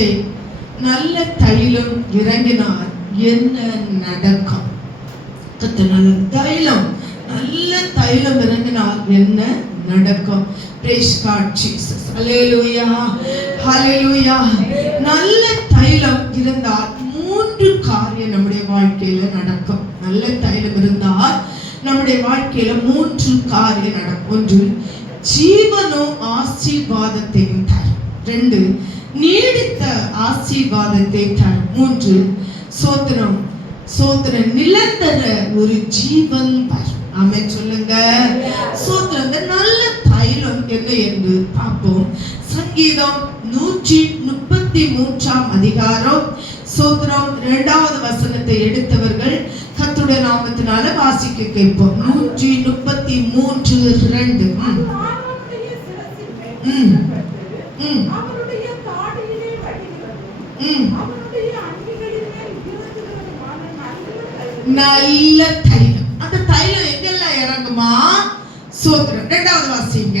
பார்த்தேன், நல்ல தைலம் இறங்கினால் என்ன நடக்கும்? நல்ல தைலம் இறங்கினால் என்ன நடக்கும்? Praise God Jesus. Hallelujah. Hallelujah. நல்ல தைலம் இருந்தால் 3 காரியம் நம்முடைய வாழ்க்கையில நடக்கும். நல்ல தைலம் இருந்தால் நம்முடைய வாழ்க்கையில 3 காரியம் நடக்கும். 1, ஜீவனும் ஆசீர்வாதத்தையும் தரும். 2, நீடித்த ஆசீர்வாதத்தை தரும். 3, சோத்திரம் நிலந்தர ஒரு ஜீவன் தரும். ஆமென் சொல்லுங்க. சோத்திரம். நல்ல தைலம் என்ன என்று பார்ப்போம். சங்கீதம் 133 அதிகாரம் சோத்திரம் 2வது வசனத்தை எடுத்தவர்கள் கர்த்தருடைய நாமத்தினால வாசிக்க கேட்போம். 133:2. நல்ல தைலம். அந்த தைலம் எங்கெல்லாம் இறங்குமா? சோத்திரம். 2வது வாசிங்க.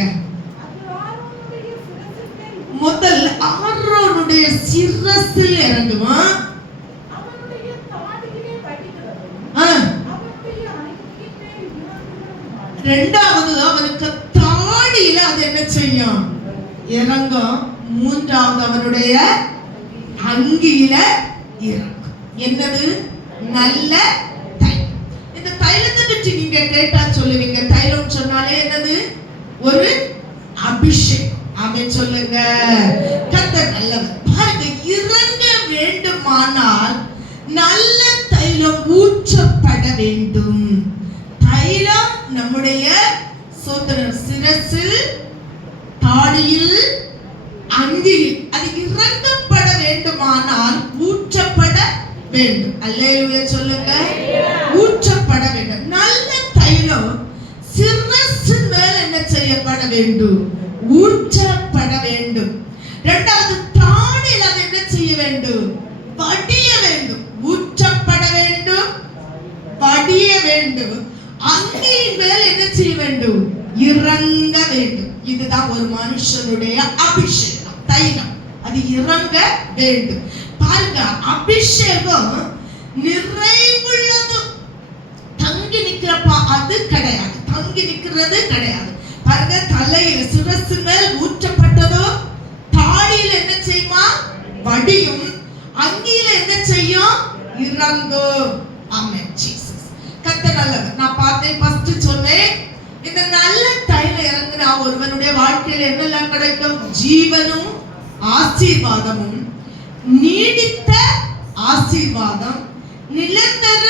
முதல்ல ஆரோனுடைய சிரசில் இறங்குமா? ரெண்டாவது அவனுக்கு தாடியில அது என்ன செய்யும்? இறங்கும். 3வது அவனுடைய அங்கியில இறங்கும். என்னது? நல்ல தைலம். இந்த தைலத்தை பற்றி நீங்க கேட்டா சொல்லுவீங்க, தைலம் சொன்னாலே என்னது? ஒரு அபிஷேகம். ஆமென் சொல்லுங்க. கர்த்தர் நல்லவர். பாருங்க, இறங்க வேண்டுமானால் நல்ல தைலம் ஊற்றப்பட வேண்டும். தைலம் நம்முடைய சிரசில், தாடியில், அங்கியில் அது இறங்கப்பட வேண்டுமானால் ஊற்றப்பட வேண்டும். அல்லேலூயா சொல்லுங்க. ஊற்றப்பட வேண்டும். நல்ல தைலம் சிரசின் மேல் என்ன செய்யப்பட வேண்டும்? ஊற்றப்பட வேண்டும். 2வது தாடியில் அது என்ன செய்ய வேண்டும்? படிய வேண்டும். ஊற்றப்பட வேண்டும், படிய வேண்டும். அங்கியின் மேல் என்ன செய்ய வேண்டும்? இறங்க வேண்டும். இதுதான் ஒரு மனுஷனுடைய அபிஷேகம், தைலம். அது இறங்க வேண்டும். பாருங்க, அபிஷேகம் நிறைவுள்ளது. தங்கி நிக்கிறப்பா அது கிடையாது. தங்கி நிக்கிறது கிடையாது. பாருங்க, தலையில சிரசு மேல் ஊற்றப்பட்டதோ தாடியில என்ன செய்யுமா? வடியும். அங்கியில என்ன செய்யும்? இறங்கும். ஆமென் ஜீசஸ். கர்த்தர் நல்லவர். நான் பார்த்தேன், ஃபர்ஸ்ட் சொன்னேன், இந்த நல்ல தைலம் இறங்கினா ஒருவனுடைய வாழ்க்கையில என்னெல்லாம் கிடைக்கும்? ஜீவனும் ஆசீர்வாதமும், நீடித்த ஆசீர்வாதம், நிரந்தர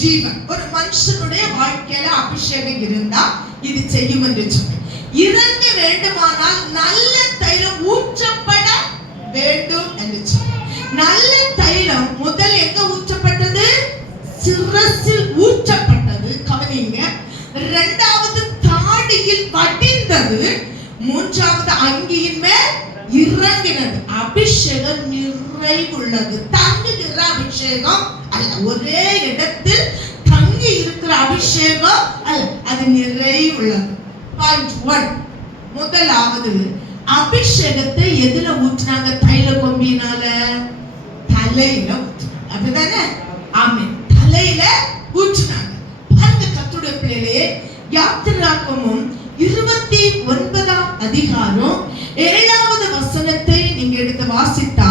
ஜீவன். ஒரு மனுஷனுடைய வாழ்க்கையில அபிஷேகம் இருந்தா இது செய்யும் என்று சொன்னேன். இறங்க வேண்டுமானால் நல்ல தைலம் ஊற்றப்பட வேண்டும் என்று சொன்னேன். நல்ல தைலம் முதல் எங்க ஊற்றப்பட்டது? சிரசில் ஊற்றப்பட்டது. கவனிங்க. 2வது தாடியில் வடிந்தது. 3வது அங்கியின் மேல் இறங்கினது. அபிஷேகம் நிறைவுள்ளது. தங்குகிற அபிஷேகம் அல்ல. ஒரே இடத்தில் தங்கி இருக்கிற அபிஷேகம் அல்ல, அது நிறைவுள்ளது. பாயிண்ட் 1. முதலாவது அபிஷேகத்தை எதுல ஊற்றினாங்க? தைல கொம்பினால தலையில ஊற்றினாங்க. அப்படிதானே? ஆமென். தலையில ஊற்றினாங்க. பாருங்க கர்த்தருடைய பிள்ளைகளே, யாத்திராகமம் 29 அதிகாரம் 7வது வசனத்தை நீங்க எடுத்து வாசித்தா,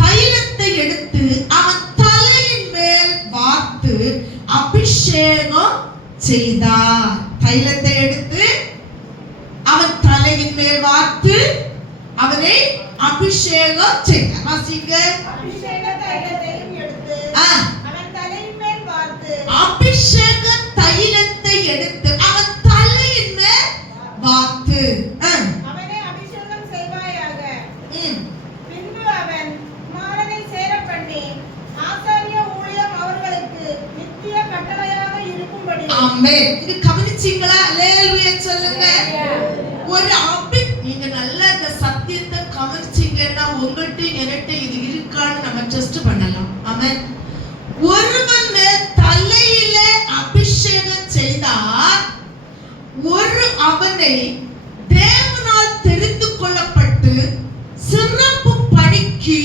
தைலத்தை எடுத்து அவன் தலையின் மேல் வார்த்து அபிஷேகம் செய்தார். தைலத்தை எடுத்து அவன் தலையின் மேல் வார்த்து அவனை அபிஷேகம் செய்தார். வாசிங்க. அபிஷேக தைலத்தையும் எடுத்து அவன் தலையின் மேல் வார்த்து அபிஷேக தைலத்தை எடுத்து அவன் தலையின் மேல் வார்த்து அவனை அபிஷேகம் செய்வாயாக. பின்பு அவன் குமாரனை சேர பண்ணி ஆசாரிய ஊழியம் அவர்களுக்கு நித்திய கட்டளையாக இருக்கும்படி. ஆமென். இது கவனிச்சீங்களா? அல்லேலூயா சொல்லுங்க. ஒரு நீங்க நல்லா இந்த சத்தியத்தை கவனிச்சீங்கன்னா உங்கள்கிட்ட என்கிட்ட இது இருக்கான்னு நம்ம டெஸ்ட் பண்ணலாம். ஆமென். ஒருவன் தலையில அபிஷேகம் செய்தார், ஒரு அவனை தேவனால் தெரிந்து கொள்ளப்பட்டு சிறப்பு பணிக்கு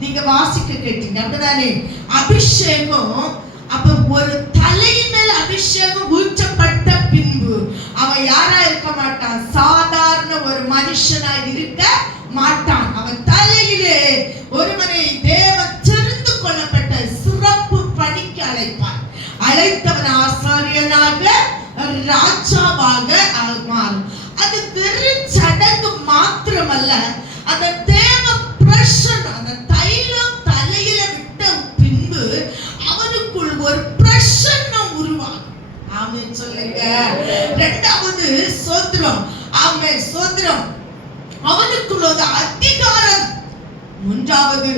நீங்க வாசிக்க கேட்டீங்க அப்படிதானே? அபிஷேகம் அப்ப ஒரு தலையின் மேல் அபிஷேகம் ஊற்றப்பட்ட பின்பு அவன் யாரா இருக்க மாட்டான், சாதாரண ஒரு மனுஷனா இருக்க மாட்டான். அவன் தலையிலே ஒருவனை தேவன் தெரிந்து கொள்ளப்பட்ட சிறப்பு பணிக்கு அழைப்பார். அழைத்தவன் ஆசாரியனாக ராஜாவாக மாறும். அது வெறும் சடங்கு மாத்திரமல்ல, அந்த தேவ பிரசன்னம், அந்த தைலம் தலையில விட்ட பின்பு அவனுக்குள் ஒரு பிரசன்னம் உருவாகும். ஆமென் சொல்லுங்க. இரண்டாவது சோத்திரம். ஆமென் சோத்திரம். அவனுக்குள் ஒரு அதிகாரம். மூன்றாவது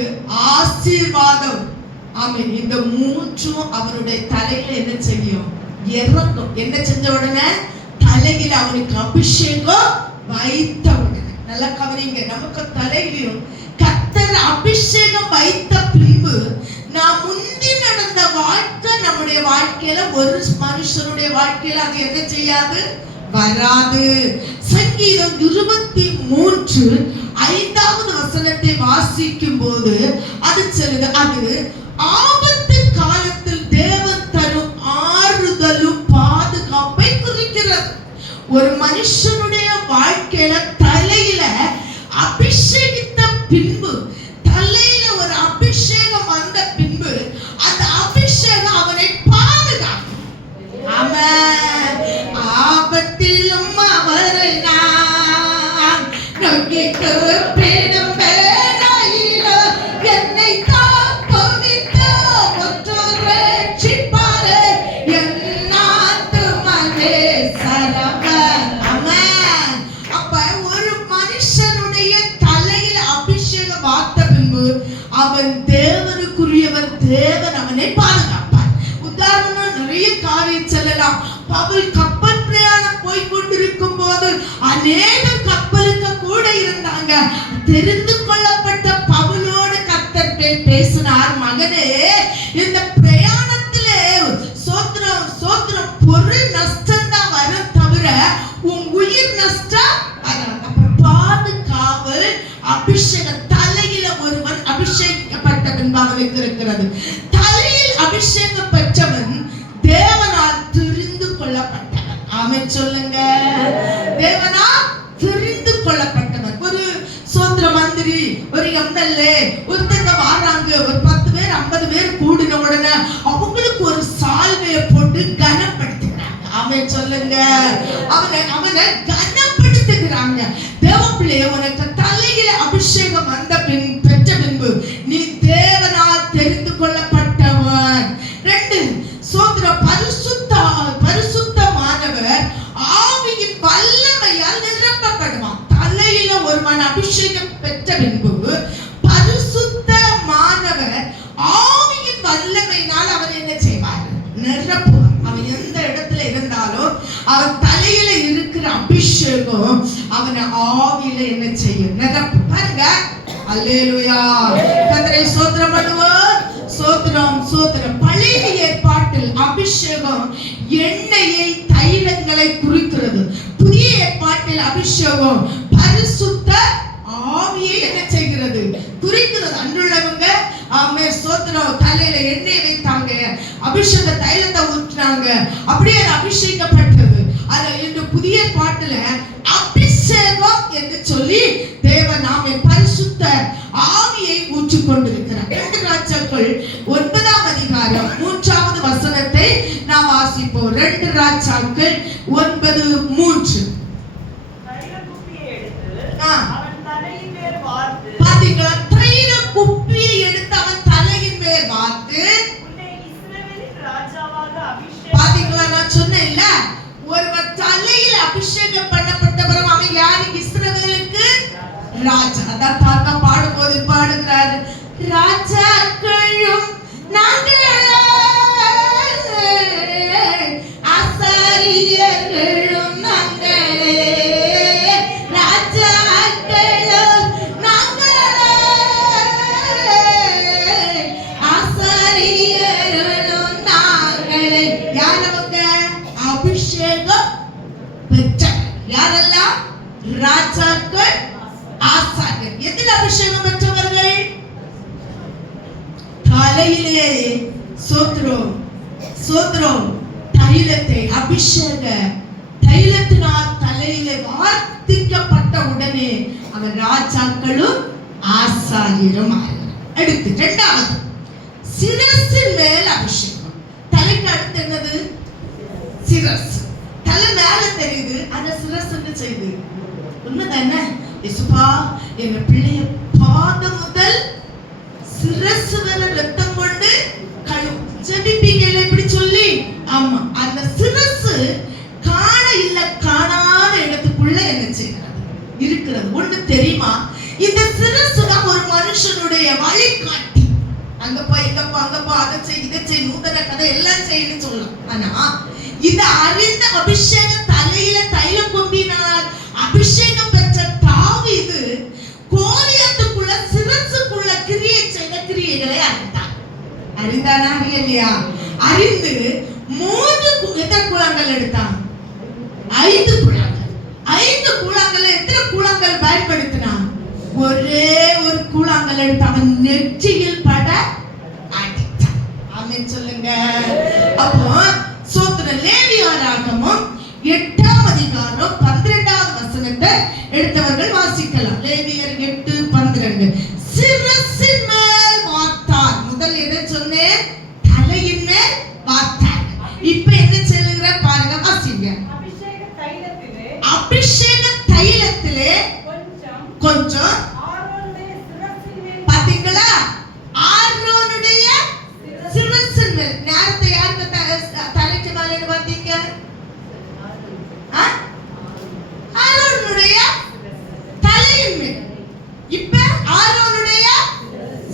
ஆசீர்வாதம். ஆமென். இந்த மூன்றும் அவனுடைய தலையில என்ன செய்யும், இறங்கும். என்ன செஞ்ச உடனே, தலையில அவனுக்கு அபிஷேகம் வைத்த உடனே. நல்லா கவனிங்க, நமக்கு தலையிலும் கர்த்தர் அபிஷேகம் வைத்த பின்பு நாம் முந்தி நடந்த வாழ்க்கை நம்முடைய வாழ்க்கையில, ஒரு மனுஷனுடைய வாழ்க்கையில அது என்ன செய்யாது, வராது. சங்கீதம் 23:5 வசனத்தை வாசிக்கும் போது அது சொல்லுது, அது ஆபத்து காலத்தில் தேவன் தரும் ஆறுதலும் பாதுகாப்பை குறிக்கிறது. ஒரு மனுஷனுடைய வாழ்க்கையில தலையில அபிஷேகித்த பின்பு, தலையில ஒரு அபிஷேகம் வந்த பின்பு அந்த அபிஷேகம் அவனை பாதுகாக்கும். ஆமென். ஆபத்திலும் அவரை நான் நோக்கி கூப்பிடும் வேளையிலோ என்னை காப்பவித்த ஒற்றர் ரட்சிப்பாரே என் ஆத்துமனே சரவண. ஆமென். அப்ப ஒரு மனுஷனுடைய தலையில அபிஷேகம் வார்த்த பின்பு அவன் தேவனுக்குரியவன். தேவன் அவனை பாதுகாப்பார். உதாரணமா நிறைய காரியம் சொல்லலாம். பவுல் கப்பல் பிரயாணம் போய் கொண்டிருக்கும் போது அநேக கப்பலுக்கு கூட இருந்தாங்க. தெரிந்து கொள்ளப்பட்ட பவுலோடு கர்த்தர் பேசினார், மகனே இந்த பிரயாணத்திலே சோத்திரம் சோத்திரம் பொருள் நஷ்டம் தான் வரும் தவிர உன் உயிர் நஷ்டம் வராது. அப்ப பாதுகாவல் அபிஷேகம். தலையில ஒருவன் அபிஷேகிக்கப்பட்ட பின்பு அவனுக்கு இருக்கிறது. தலையில் அபிஷேகம் பெற்றவன் தேவனால் தெரிந்து கொள்ளப்பட்டவன். ஆமென் சொல்லுங்க. தேவனால் தெரிந்து கொள்ளப்பட்டவன். ஒரு சோத்திர மந்திரி, ஒரு எம்எல்ஏ ஒருத்தங்க வாராங்க, ஒரு 10 பேர் 50 பேர் கூடின உடனே அவங்களுக்கு ஒரு சால்வையை போட்டு கனப்படுத்துகிறாங்க. ஆமென் சொல்லுங்க. அவனை கனப்படுத்துகிறாங்க. தேவப்பிள்ளையே, உனக்கு தலையில அபிஷேகம் வந்த பெற்ற பின்பு நீ தேவனால் தெரிந்து கொள்ளப்பட்டவன். 2 சோத்திர பரிசுத்தமானவர் ஆவியின் வல்லமையால் நிரப்பப்படுவான். தலையில ஒருவன் அபிஷேகம் பெற்ற பின்பு பரிசுத்தமானவர் ஆவியின் வல்லமையினால் அவர் என்ன செய்வார், நிரப்புவார். அவன் எந்த இடத்துல இருந்தாலும் அவன் தலையில இருக்கிற அபிஷேகம் அவனை ஆவியில என்ன செய்யும், நிரப்பு. பாருங்க. அல்லேலூயா. கர்த்தரை ஸ்தோத்திரம் பண்ணுவோம். சோத்திரம் சோத்திரம். பழைய ஏற்பாட்டில் அபிஷேகம் எண்ணெயை, தைலங்களை குறிக்கிறது. புதிய ஏற்பாட்டில் அபிஷேகம் பரிசுத்த ஆவியை என்ன செய்கிறது, குறிக்கிறது. அன்றுள்ளவங்க ஆமென் சோத்திரம் தலையில எண்ணெய் வைத்தாங்க, அபிஷேக தைலத்தை ஊற்றினாங்க, அப்படியே அபிஷேகப்பட்டது. அது இந்த புதிய ஏற்பாட்டுல அபிஷேகம் என்று சொல்லி தேவன் நாமே பரிசுத்த ஆவியை ஊற்றிக் கொண்டிருக்கிறார். 2 ராஜாக்கள் 9 வசனத்தை நாம் வாசிப்போம். 2 ராஜாக்கள் 9:3. பாத்தீங்களா? தைல குப்பியை எடுத்து அவன் தலையின் மேல் வார்த்து, பாத்தீங்களா? நான் சொன்னேன்ல, ஒருவர் தலையில் அபிஷேகம் பண்ணப்பட்டவரும் அவன் யாரு, இஸ்ரவேலுக்கு ராஜா. அதான் தாத்தா பாடும்போது பாடுகிறார், ராஜாக்களும் நாங்களே ஆசாரியர்களும் நாங்களே, ராஜாக்களும் நாங்களே ஆசாரியர்களும் நாங்களே. யாரவங்க? அபிஷேகம் பெற்ற யாரெல்லாம்? ராஜாக்கள், ஆசாரியர். எதில் அபிஷேகம் பெற்றவர்கள்? சோத்ரம் சோத்ரம் தைலத்தை அபிஷேக தைலத்தினால் தலையிலே வார்த்திக்கப்பட்ட உடனே அவர் ராஜாக்களும் ஆசாரியரும் ஆனார். அடுத்து இரண்டாவது சிரசின் மேல் அபிஷேகம். தலைக்கு அடுத்து என்னது? சிரஸ். தலை மேல தெரியுது, அந்த சிரஸ் என்ன செய்யுது? உண்மைதானே? இயேசுப்பா எங்க பிள்ளைய பாதம் முதல் சிரசு வரை ரத்தம் கொண்டு ஜெபிப்பீங்களே இப்படி சொல்லி. ஆமா, அந்த சிரசு காண இல்ல காணாத இடத்துக்குள்ள என்ன செய்கிறது இருக்கிறது. ஒண்ணு தெரியுமா? இந்த சிரசு தான் ஒரு மனுஷனுடைய வழிகாட்டி. அங்க போய் இங்க போ அங்க போ, அதை செய் இதை செய், நூதன கதை எல்லாம் செய்யணும்னு சொல்லலாம். ஆனா இந்த அறிந்த அபிஷேக தலையில தைல கொம்பினால் அபிஷேகம் பெற்ற தாவீது கோலியாத்துக்குள்ள சிரசுக்குள்ள கிரியை செய்த கிரியைகளை அறிந்தான். அறிந்தானா இல்லையா? அறிந்து 3 எத்தனை கூழாங்கல் எடுத்தான்? 5 கூழாங்கல். 5 கூழாங்கல் எத்தனை கூழாங்கல் பயன்படுத்தினான்? ஒரே ஒரு கூழாங்கல் எடுத்து அவன் நெற்றியில் பட அடித்தான். ஆமென் சொல்லுங்க. அப்போ சோத்திர லேவியராகமம் 8ஆம் அதிகாரம் 12வது வசனத்தை எடுத்தவர்கள் வாசிக்கலாம். லேவியர் 8:12. சிரசின் மேல் வார்த்தார். முதல் எதை சொன்னேன்? தலையின் மேல் வார்த்தார். இப்ப என்ன சொல்லுகிற பாருங்க, வாசிங்க. அபிஷேக தைலத்திலே கொஞ்சம் பாத்தீங்களா? ஆரோனுடைய சிரசின் மேல். நேரத்தை யாருக்கு தலைக்கு மேல பாத்தீங்க? ஆரோனுடைய தலையின் மேல். இப்ப ஆரோனுடைய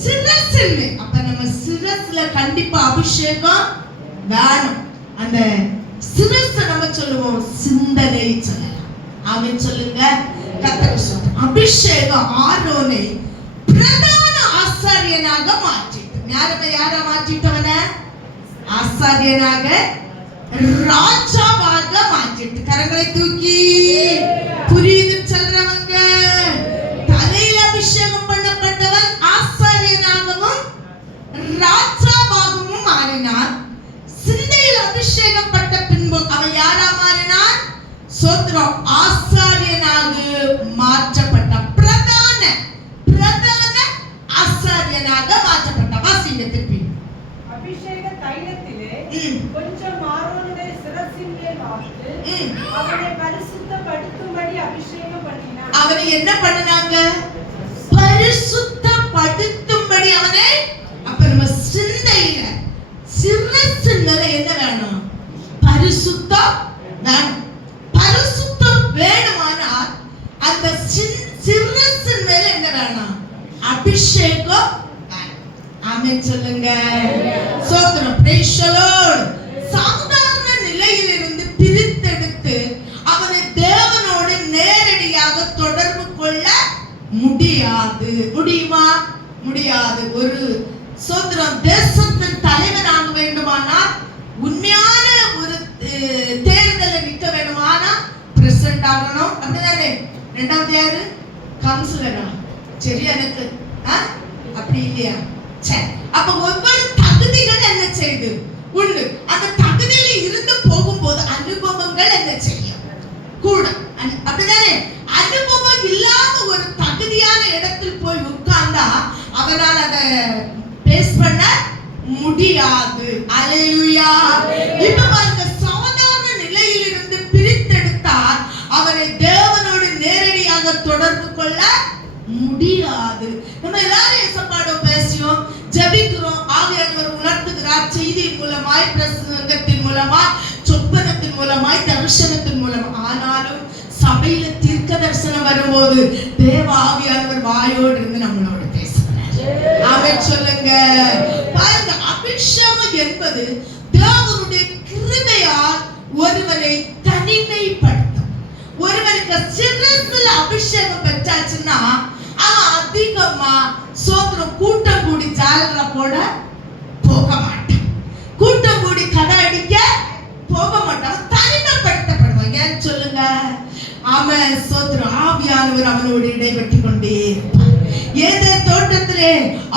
சிரசின் மேல். அப்ப நம்ம சிரஸ்ல கண்டிப்பா அபிஷேகம் வேணும். அந்த சிரஸ் நம்ம சொல்லுவோம் சிந்தனை சொல்லலாம். ஆமென் சொல்லுங்க. கர்த்தர் சொல்றார் அபிஷேகம் ஆரோனை பிரதான ஆசாரியனாக மாற்றிட்டு. யாரை மாற்றிட்டவன? ஆசாரியனாக ராஜாவாக மாற்றிட்டு. கரங்களை தூக்கி புரியுது சொல்றவங்க. தலையில அபிஷேகம் பண்ணப்பட்டவன் ஆசாரியனாகவும் ராஜாவாகவும் மாறினான். சிந்தையில் அபிஷேகம் பட்ட பின்பு அவன் யாரா மாறினான்? சோத்ரம் ஆசாரியனாக மாற்றப்பட்டான். பிரதான ஆசாரியனாக மாற்றப்பட்டான். வாசிங்க திருப்பி. அபிஷேக தைலத்திலே கொஞ்சம் ஆரோனுடைய சிரசின் மேல் வார்த்து அவனை பரிசுத்தப்படுத்தும்படி அபிஷேகம் பண்ணினான். அவனை என்ன பண்ணாங்க? பரிசுத்தப்படுத்தும்படி அவனை. அப்ப நம்ம சிந்தையில சிரசின் மேல என்ன வேணும்? பரிசுத்தம் வேணும். பரிசுத்தம் வேணுமானால் அந்த சிரசின் மேல என்ன வேணும்? அபிஷேகம் வேணும். ஆமென் சொல்லுங்க. சோத்திரம். Price the Lord. சாதாரண நிலையிலிருந்து பிரித்தெடுத்து அவனை தேவனோடு நேரடியாக தொடர்பு கொள்ள முடியாது. முடியுமா? முடியாது. ஒரு சோத்திரம் தேசத்தின் தலைவனாக வேண்டுமானால், உண்மையான ஒரு தேர்தலை நிற்க வேண்டுமானா பிரசிடென்ட் ஆகணும். அப்படிதானே? இரண்டாவது யாரு? கவுன்சிலரா? சரி, எனக்கு அப்படி இல்லையா? சரி. அப்ப ஒவ்வொரு தகுதிகள் என்ன செய்யுது? உண்டு. அந்த தகுதியில இருந்து போகும்போது அனுபவங்கள் என்ன செய்யும்? கூட. அப்படிதானே? அனுபவம் இல்லாத ஒரு தகுதியான இடத்தில் போய் உட்கார்ந்தா அவனால் அதை பேஸ் பண்ண முடியாது. அல்லேலூயா. இப்ப பாருங்க, சாதாரண நிலையிலிருந்து பிரித்தெடுத்தால் அவரை தேவனோடு நேரடியாக தொடர்பு கொள்ள முடியாது. நம்ம எல்லாரும் இயேசுவோடு பேசுறோம், ஜெபிக்கிறோம், ஆவியானவர் உணர்த்துகிறார் செய்தியின் மூலமாய், பிரசங்கத்தின் மூலமாய், சொப்பனத்தின் மூலமாய், தரிசனத்தின் மூலமாய். ஆனாலும் சபையில தீர்க்க தரிசனம் வரும்போது தேவ ஆவியானவர் வாயோடு இருந்து நம்மளோட பேசுகிறார். ஆமென் சொல்லுங்க. பாருங்க, அபிஷேகம் என்பது தேவனுடைய கிருபையால் ஒருவரை தனிமைப்படுத்தும். ஒருவருக்கு சிரசில் அபிஷேகம் பெற்றாச்சுன்னா அவன் அதிகமா சோத்திரம் கூட்டம் கூடி ஜாலர போட போக மாட்டான். கூட்டம் கூடி கதை அடிக்க போக மாட்டான். தனிமைப்படுத்தப்படுவான். ஏன் சொல்லுங்க? அவன் சோத்திரம் ஆவியானவர் அவனோடு இடைவெட்டி கொண்டே இருப்பான். ஏதேன் தோட்டத்திலே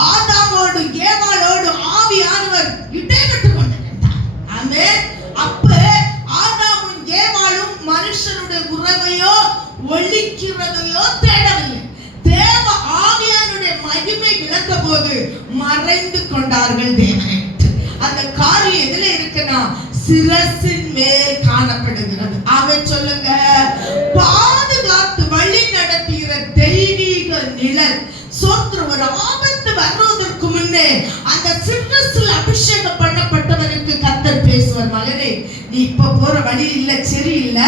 ஆதாமோடு ஏவாளோடு ஆவியானவர் இடைவெட்டி ஆமென். அப்ப ஆதாமும் ஏவாளும் மனுஷனுடைய உறவையோ ஒழிக்கிறதையோ தேடவில்லை. தேவ ஆவியானுடைய மகிமை இழந்த போது மறைந்து கொண்டார்கள் தேவனை. அந்த காரியம் எதுல இருக்குன்னா சிரசின் மேல் காணப்படுகிறது. அவன் சொல்லுங்க, பாதுகாத்து வழி நடத்துகிற தெய்வீக நிழல். சோத்திரம். ஒரு ஆபத்து வருவதற்கு முன்னே அந்த சிரசில் அபிஷேகம் பண்ணப்பட்டவனுக்கு கர்த்தர் பேசுவார், மகனே நீ இப்ப போற வழி இல்ல, சரி இல்ல,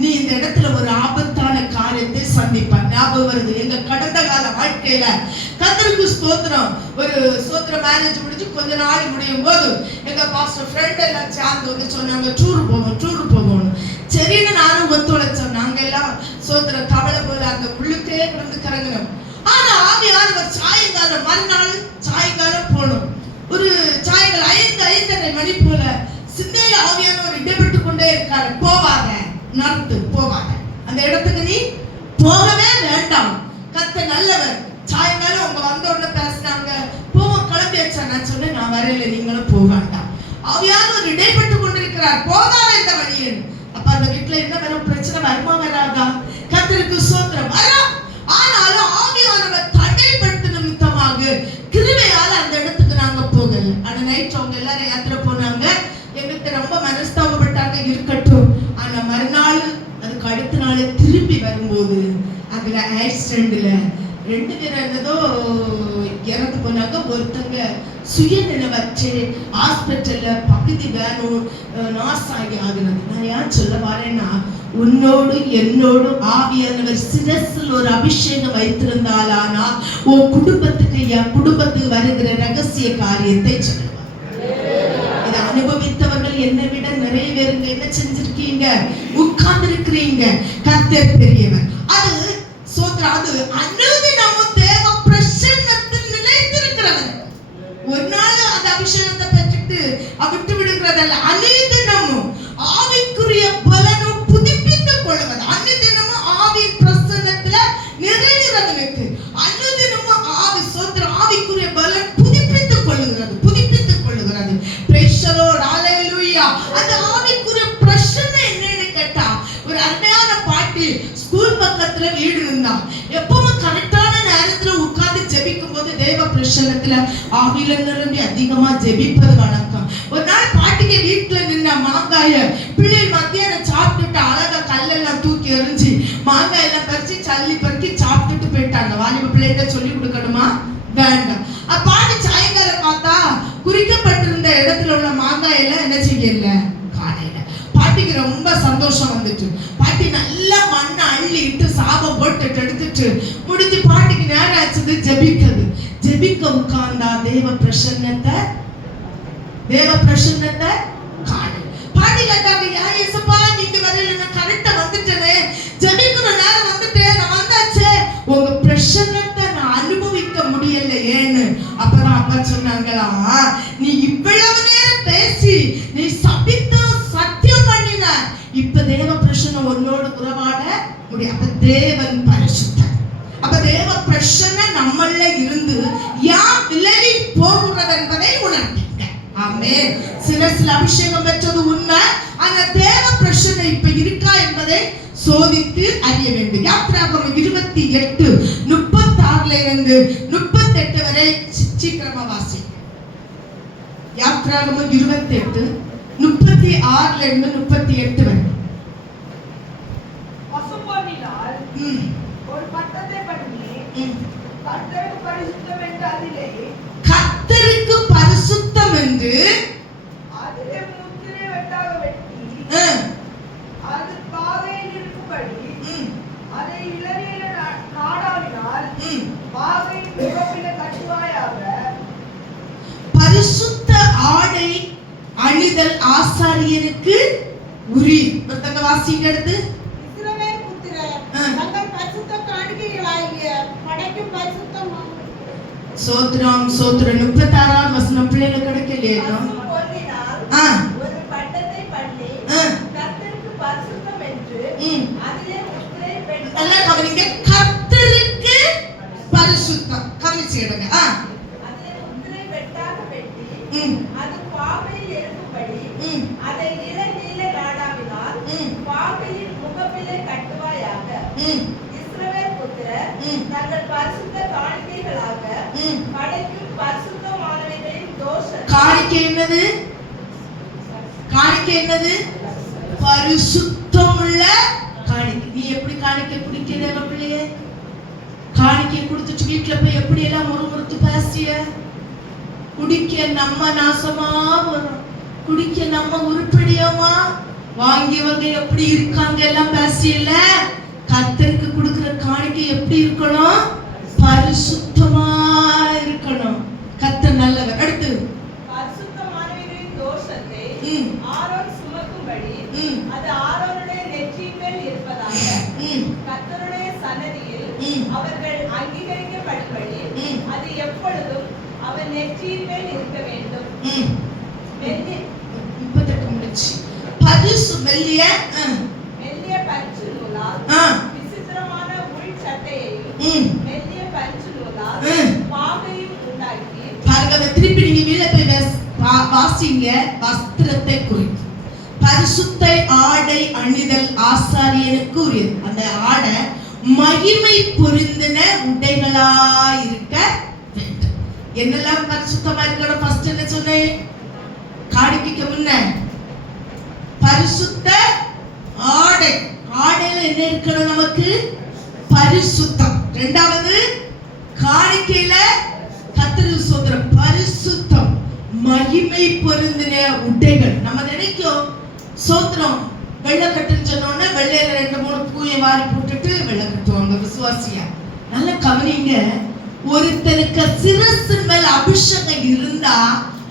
நீ இந்த இடத்துல ஒரு ஆபத்தான காரியத்தை சந்திப்பார். ஞாபகம் வருது எங்க கடந்த கால வாழ்க்கையில. கர்த்தருக்கு ஸ்தோத்திரம். ஒரு ஸ்தோத்திரம் மேரேஜ் முடிஞ்சு கொஞ்ச நாள் முடியும் போது எங்க பாஸ்டர் ஃப்ரெண்ட் எல்லாம் சேர்ந்து வந்து சொன்னாங்க, டூர் போகணும். சரின்னு நானும் ஒத்துழைச்சோம். நாங்க எல்லாம் ஸ்தோத்திரம் கவலை போல அந்த உள்ளுக்கே கிடந்து கறங்கணும். ஆனா ஆவியானவர் சாயங்காலம், மறுநாள் சாயங்காலம் போனோம். ஒரு சாயங்காலம் 5:30 மணி போல சிந்தையில ஆவியானவர் இடைப்பட்டு கொண்டே இருக்காரு. போவாத, நடத்து, போவாத, அந்த இடத்துக்கு நீ போகவே வேண்டாம், கர்த்தர் நல்லவர். சாயங்காலம் அவங்க வந்த உடனே பேசினாங்க, போவோம் கிளம்பியாச்சா. நான் சொன்னேன், நான் வரையில, நீங்களும் போக வேண்டாம். ஆவியானவர் இடைப்பட்டு கொண்டிருக்கிறார், போகாத இந்த வழியில். அப்ப அந்த வீட்டுல என்ன வரும், பிரச்சனை வருமா வராதா? கர்த்தருக்கு ஸ்தோத்திரம், வரும். ஆனாலும் ஆவியானவர் தடைப்பட்டு நிமித்தமாக கிருபையால அந்த இடத்துக்கு நாங்க போகல. ஆனா நைட் அவங்க எல்லாரும் யாத்திரை போனாங்க. எங்களுக்கு ரொம்ப மனஸ்தாபப்பட்டாங்க, இருக்கட்டும். ஆனா மறுநாள் அதுக்கு அடுத்த நாள் திரும்பி வரும்போது அதுல ஆக்சிடென்ட்ல 2 பேர் என்னதோ இறந்து போனாங்க. ஒருத்தங்க சுயநினைவற்று ஹாஸ்பிட்டல்ல பகுதி வேணும் நாசாகி ஆகுனது. நான் ஏன் சொல்ல வரேன்னா, உன்னோடு என்னோடு ஆவியானவர் சிரசில் ஒரு அபிஷேகம் வைத்திருந்தாலானா உன் குடும்பத்துக்கு, என் குடும்பத்துக்கு வருகிற ரகசிய காரியத்தை சொல்லுவார். இதை அனுபவித்தவர்கள் என்னை விட நிறைய பேருங்க என்ன செஞ்சிருக்கீங்க, உட்கார்ந்து இருக்கிறீங்க. கர்த்தர் பெரியவர். அது சோத்ரா, அது அனுதினமும் தேவ பிரசன்னத்தில் நிலைத்திருக்கிறவர். ஒரு நாள் அந்த அபிஷேகத்தை பெற்றுட்டு விட்டு விடுகிறதல்ல, அனுதினமும் ஆவிக்குரிய பலனும் புதுப்பித்துக் கொள்வது. அனுதினமும் ஆவியின் பிரசன்னத்துல நிறைகிறவனுக்கு அனுதினமும் ஆவி சோத்ரா ஆவிக்குரிய பலன் புதுப்பித்துக் கொள்ளுகிறது. பிரைஸ் தி லார்ட், ஹalleluya. அந்த ஆவிக்குரிய பிரசன்னம் என்னன்னு கேட்டா, ஒரு அருமையான பாட்டி ஸ்கூல் பக்கத்துல வீடு இருந்தா, எப்பவும் கரெக்டான நேரத்துல உட்கார்ந்து ஜெபிக்கும் போது தேவ பிரசன்னத்துல ஆவியில நிரம்பி அதிகமா ஜெபிப்பது வழக்கம். ஒரு நாள் பாட்டிக்கு வீட்டுல நின்ன மாங்காய பிள்ளைகள் மத்தியானம் சாப்பிட்டுட்டு அழகா கல்லெல்லாம் தூக்கி எறிஞ்சு மாங்காய் எல்லாம் பறிச்சு சல்லி பறிக்கி சாப்பிட்டுட்டு போயிட்டாங்க. வாலிப பிள்ளைகிட்ட சொல்லி கொடுக்கணுமா? வேண்டாம். பாட்டி சாயங்காலம் பார்த்தா குறிக்கப்பட்டிருந்த இடத்துல உள்ள மாங்காய் எல்லாம் என்ன செய்யல, காலையில. பாட்டிக்கு ரொம்ப சந்தோஷம் வந்துட்டு பாட்டி நல்லா மண்ணை அள்ளிட்டு சாபம் போட்டு எடுத்துட்டு முடிஞ்சு பாட்டிக்கு நேரம் ஆச்சுது ஜெபிக்க உட்கார்ந்தா தேவ பிரசன்னத்தை காணு. பாட்டி கேட்டாங்க, யார் ஏசப்பா நீங்க வரல, நான் கரெக்டா வந்துட்டேனே, ஜெபிக்கிற நேரம் வந்துட்டேன், நான் வந்தாச்சே, உங்க பிரசன்னத்தை நான் அனுபவிக்க முடியல ஏன்னு. அப்பதான் அப்பா சொன்னாங்களா, நீ இவ்வளவு நேரம் பேசி நீ சத்தியம் பண்ணின, இப்ப தேவ பிரசன்னம் உன்னோடு உறவாட முடியும். அப்ப தேவன் பரிசுத்தர். அப்ப தேவ பிரசன்னம் நம்மள இருந்து யார் விலகி போகிறது என்பதை உணர்ந்தீங்க. ஆமென். சிரசில் அபிஷேகம் பெற்றது உண்மை. அந்த தேவ பிரசன்னம் இப்ப இருக்கா என்பதை சோதித்து அறிய வேண்டும். யாத்திராகமம் 28:36 இருந்து 38 வரை சீக்கிரமா வாசி. யாத்திராகமம் 28:36 இருந்து 38 வரை. பசும்பொன்னினால் ஒரு பட்டத்தை பண்ணி கர்த்தருக்கு பரிசுத்தம் என்று அதிலே அதிலே முத்திரை வெட்டாக வெட்டி அது பாகையில் இருக்கும்படி அதை இளநீல நாடாவினால் பாகையின் முகப்பில கட்டுவாயாக. பரிசுத்த ஆடை அணிதல் ஆசாரியனுக்கு உரி. ஒருத்தங்க வாசிங்க எடுத்து. இஸ்ரவேல் புத்திரர் தங்கள் பரிசுத்த காணிக்கைகளாகிய படைக்கும் பரிசுத்தம் சோத்ரம் 36 வசனம் பிள்ளைகளுக்கு கிடைக்கலையா? ஒரு பட்டத்தை பண்ணி கர்த்தருக்கு பரிசுத்தம் என்று அதிலே முத்திரை வெட்டாக. எல்லாம் கவனிங்க, கர்த்தருக்கு பரிசுத்தம். கவனிச்சிடுங்க. அதிலே முத்திரை வெட்டாக வெட்டி அது பாகையில் இருக்கும்படி அதை தங்கள் பரிசுத்த காணிக்கைகளாக படைக்கும் பரிசுத்தமானவைகளின் தோஷம். காணிக்கை என்னது? காணிக்கை என்னது? பரிசுத்தமுள்ள காணிக்கை. நீ எப்படி காணிக்கை குடிக்கிற பிள்ளையே? காணிக்கை கொடுத்துட்டு வீட்டுல போய் எப்படி எல்லாம் முறுமுறுத்து பேசிய? குடிக்க நம்ம நாசமா வரும், குடிக்க நம்ம உருப்படியாமா, வாங்கியவங்க எப்படி இருக்காங்க எல்லாம் பேசியல. கர்த்தருக்கு கொடுக்கிற காணிக்கை எப்படி இருக்கணும்? பரிசுத்தமா இருக்கணும். கர்த்தர் நல்லவர். அடுத்து பரிசுத்தமானவைகளின் தோஷத்தை ஆரோன் சுமக்கும்படி அது ஆரோனுடைய நெற்றியின் மேல் இருப்பதாக கர்த்தருடைய சன்னதியில் அவர்கள் அங்கீகரிக்கப்படும்படி அது எப்பொழுதும் அவன் நெற்றியின் மேல் இருக்க வேண்டும். மெல்லிய பஞ்சு நூலால் விசித்திரமான உள் சட்டையையும் மெல்லிய பஞ்சு நூலால் பாகையும் உண்டாக்கி. பாருங்க, திருப்பி நீங்க வீட்ல போய் வாசிங்க. வஸ்திரத்தை குறிக்கும் பரிசுத்த ஆடை அணிதல் ஆசாரியனுக்கு உரியது. அந்த ஆடை மகிமை பொருந்தின உடைகளாயிருக்க வேண்டும். என்னெல்லாம் பரிசுத்தமா இருக்கணும்? ஃபர்ஸ்ட் என்ன சொன்னேன்? காணிக்கைக்கு முன்ன பரிசுத்த ஆடை. ஆடையில என்ன இருக்கணும்? நமக்கு பரிசுத்தம். இரண்டாவது காணிக்கையில கர்த்தருக்கு ஸ்தோத்திரம், பரிசுத்தம், மகிமை பொருந்தின உடைகள். நம்ம நினைக்கும் ஸ்தோத்திரம் வெள்ளை கட்டுன்னு சொன்னோன்னா வெள்ளையில 2-3 பூயை வாரி போட்டுட்டு வெள்ளை கட்டுவாங்க விசுவாசியா. நல்ல கவனிங்க, ஒருத்தருக்கு சிரசின் மேல அபிஷேகம் இருந்தா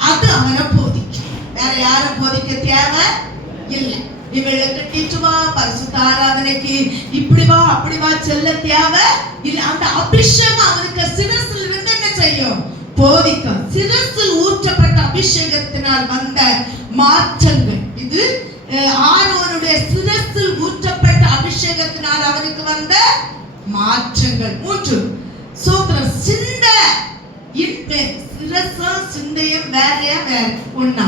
அது அவனை போதிக்கும். வேற யாரும் போதிக்க தேவை இல்லை. நீ வெள்ளை கட்டிட்டு வா, பரிசுத்த ஆராதனைக்கு இப்படி வா அப்படி வா செல்ல தேவை இல்லை. அந்த அபிஷேகம் அவனுக்கு சிரசில் இருந்து என்ன செய்யும்? போதிக்கும். சிரசில் ஊற்றப்பட்ட அபிஷேகத்தினால் வந்த மாற்றங்கள் இது. ஆரோனுடைய சிரசில் ஊற்றப்பட்ட அபிஷேகத்தினால் அவனுக்கு வந்த மாற்றங்கள். 3 சோத்திரம் சிந்த. சிரசும் சிந்தையும் வேறையா? வேற ஒண்ணா?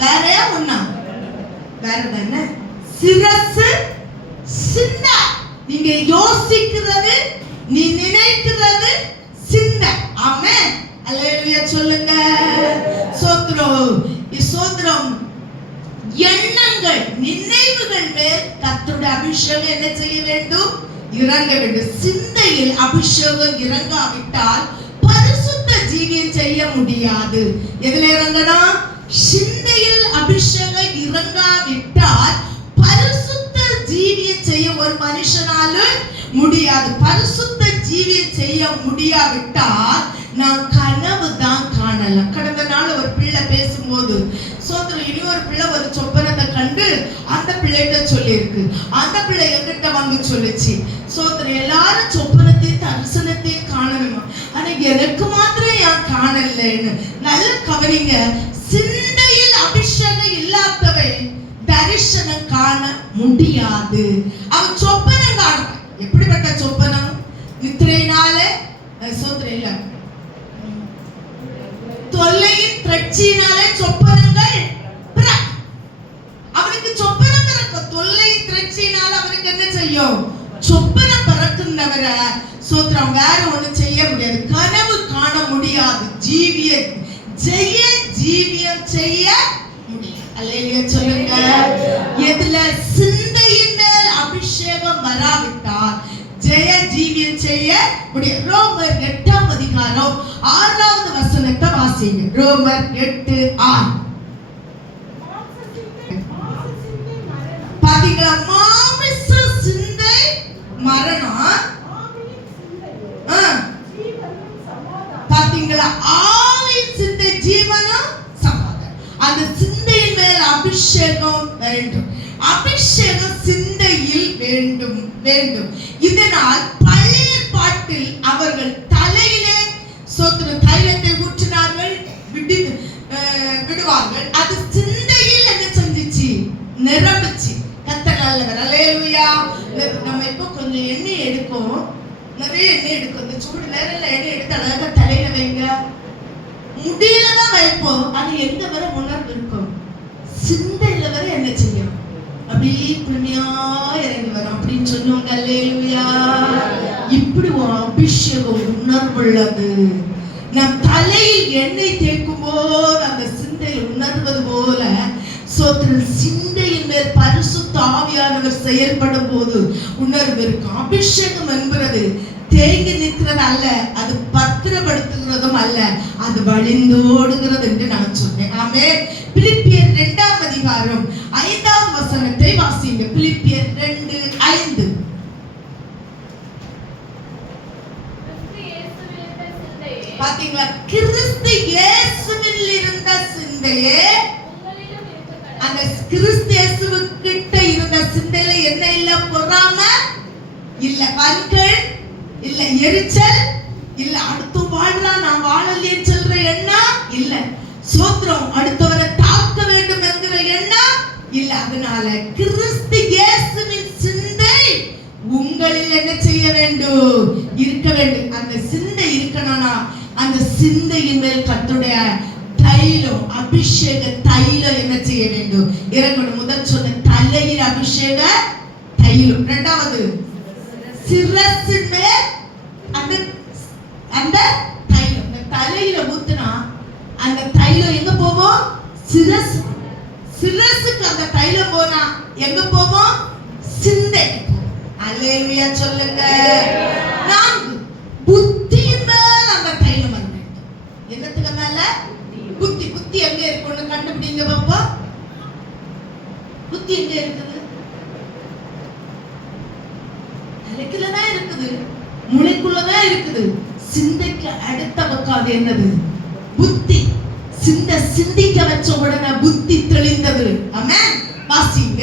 வேறையா ஒண்ணா? வேறதானே. சிரசு சிந்தை. நீங்க யோசிக்கிறது, நீ நினைக்கிறது சிந்தை. ஆமென், அல்லேலூயா சொல்லுங்க. சோத்திரம் சோத்திரம். எண்ணங்கள் நினைவுகள் மேல் கர்த்தருடைய அபிஷேகம் என்ன செய்ய வேண்டும்? இறங்க வேண்டும். சிந்தையில் அபிஷேகம் இறங்காவிட்டால் பரிசுத்த ஜீவியம் செய்ய முடியாது. எதுல இறங்கணும்? சிந்தையில் அபிஷேகம் இறங்காவிட்டால் பரிசுத்த ஜீவியம் செய்ய ஒரு மனுஷனால முடியாது. பரிசுத்த ஜீவியம் செய்ய முடியாவிட்டால் நான் கனவு தான் காணலாம். கடந்த நாள் ஒரு பிள்ளை பேசும்போது சோதரம் இனி ஒரு பிள்ளை ஒரு சொப்பனத்தை கண்டு அந்த பிள்ளைகிட்ட சொல்லியிருக்கு. அந்த பிள்ளை என்கிட்ட வந்து சொல்லிச்சு, சோதரம் எல்லாரும் சொப்பனத்தையும் தரிசனத்தையும் காணணுமா, ஆனா எனக்கு மாத்திரம் ஏன் காணலன்னு. நல்ல கவனிங்க, சிந்தையில் அபிஷேகம் இல்லாதவை தரிசனம் காண முடியாது. அவன் சொப்பனம் காணும். எப்படிப்பட்ட சொப்பனம்? நித்திரையினால சோதரம் இல்ல, தொல்லையின் திரட்சியினாலே சொப்பனங்கள் பிறக்கும். அவனுக்கு சொப்பனம் பிறக்கும். தொல்லையின் திரட்சியினால அவனுக்கு என்ன செய்யும்? சொப்பனம் பிறக்குன்னவர சோத்திரம் வேற ஒண்ணு செய்ய முடியாது. கனவு காண முடியாது. ஜெய ஜீவியம் செய்ய முடியாது. அல்லேலூயா சொல்லுங்க. எதுல? சிந்தையின் மேல் அபிஷேகம் வராவிட்டால் ஜெய ஜீவியம் செய்ய முடியும். ரோமர் 8ஆம் அதிகாரம் 6வது வசனத்தை வாசிங்க. ரோமர் 8:6. பாத்தீங்களா? மாமிச சிந்தை மரணம். பாத்தீங்களா? ஆவின் சிந்தை ஜீவனும் சமாதானம். அந்த சிந்தையின் மேல் அபிஷேகம் வேண்டும். அபிஷேகம் சிந்தையில் வேண்டும் வேண்டும். இதனால் பழைய ஏற்பாட்டில் அவர்கள் தலையிலே சோத்திரம் தைலத்தை ஊற்றினார்கள், விடுவார்கள். அது சிந்தையில் என்ன செஞ்சிச்சு? நிரம்பிச்சு. கர்த்தர் நல்லவர். அல்லேலூயா. நம்ம இப்போ கொஞ்சம் எண்ணெய் எடுப்போம், நிறைய எண்ணெய் எடுக்கும். இந்த சூடு நேரில் எண்ணெய் எடுத்து அழகாக தலையில வைங்க. முடியல தான் வைப்போம். அது எங்க வர உணர்வு இருக்கும்? சிந்தையில வர என்ன செய்யும்? அப்படியே குளுமையா இறங்கி வரும் அப்படின்னு சொன்னோங்க. அல்லேலூயா. இப்படி ஒரு அபிஷேகம் உணர்வுள்ளது. நம் தலையில் எண்ணெய் தேய்க்கும் போது அந்த சிந்தையில் உணர்வது போல சோத்திரம் சிந்தையின் மேல் பரிசுத்த ஆவியானவர் செயல்படும் போது உணர்வு இருக்கும். அபிஷேகம் என்பது தேங்கி நிற்கிறது அல்ல, அது பத்திரப்படுத்துகிறதும் அல்ல, அது வழிந்தோடுகிறது என்று நான் சொன்னேன். ஆமென். பிலிப்பியர் 2ஆம் அதிகாரம் 5ஆம் வசனத்தை வாசிங்க. பிலிப்பியர் 2:5. பாத்தீங்களா? கிறிஸ்து இயேசுவில் இருந்த சிந்தையே, அந்த கிறிஸ்து இயேசுவுக்கிட்ட இருந்த சிந்தையில என்ன இல்ல? பொறாமை இல்ல, வன்கள் இல்ல, எரிச்சல் இல்ல, அடுத்து வாழலாம் நான் வாழலையே சொல்ற எண்ணம் இல்ல, சோத்திரம் அடுத்தவரை தாக்க வேண்டும் என்கிற எண்ணம் இல்ல. அதனால கிறிஸ்து இயேசுவின் சிந்தை உங்களில் என்ன செய்ய வேண்டும்? இருக்க வேண்டும். அந்த சிந்தை இருக்கணும்னா அந்த சிந்தையின் மேல் கர்த்தருடைய தைலம், அபிஷேக தைலம் என்ன செய்ய வேண்டும்? இறங்கணும். முதல் சொன்ன தலையில் அபிஷேக தைலம். இரண்டாவது சிரசின் மேல் அந்த தைலம். இந்த தலையில ஊத்துனா அந்த தைலம் எங்க போகும்? சிரஸ். சிரசுக்கு அந்த தைலம் போனா எங்க போகும்? சிந்தைக்கு போகும். அல்லேலூயா சொல்லுங்க. நான்கு, புத்தியின் மேல் அந்த தைலம் வர வேண்டும். என்னத்துக்கு மேல? புத்தி. புத்தி எங்க இருக்குன்னு கண்டுபிடிங்க பாப்பா. புத்தி எங்க இருக்குது? தலைக்குள்ளதான் இருக்குது, மூளைக்குள்ளதான் இருக்குது. சிந்தைக்கு அடுத்த பக்கம் அது என்னது? புத்தி. சிந்திக்க வச்ச உடனே புத்தி தெளிந்தது. ஆமென். வாசிங்க.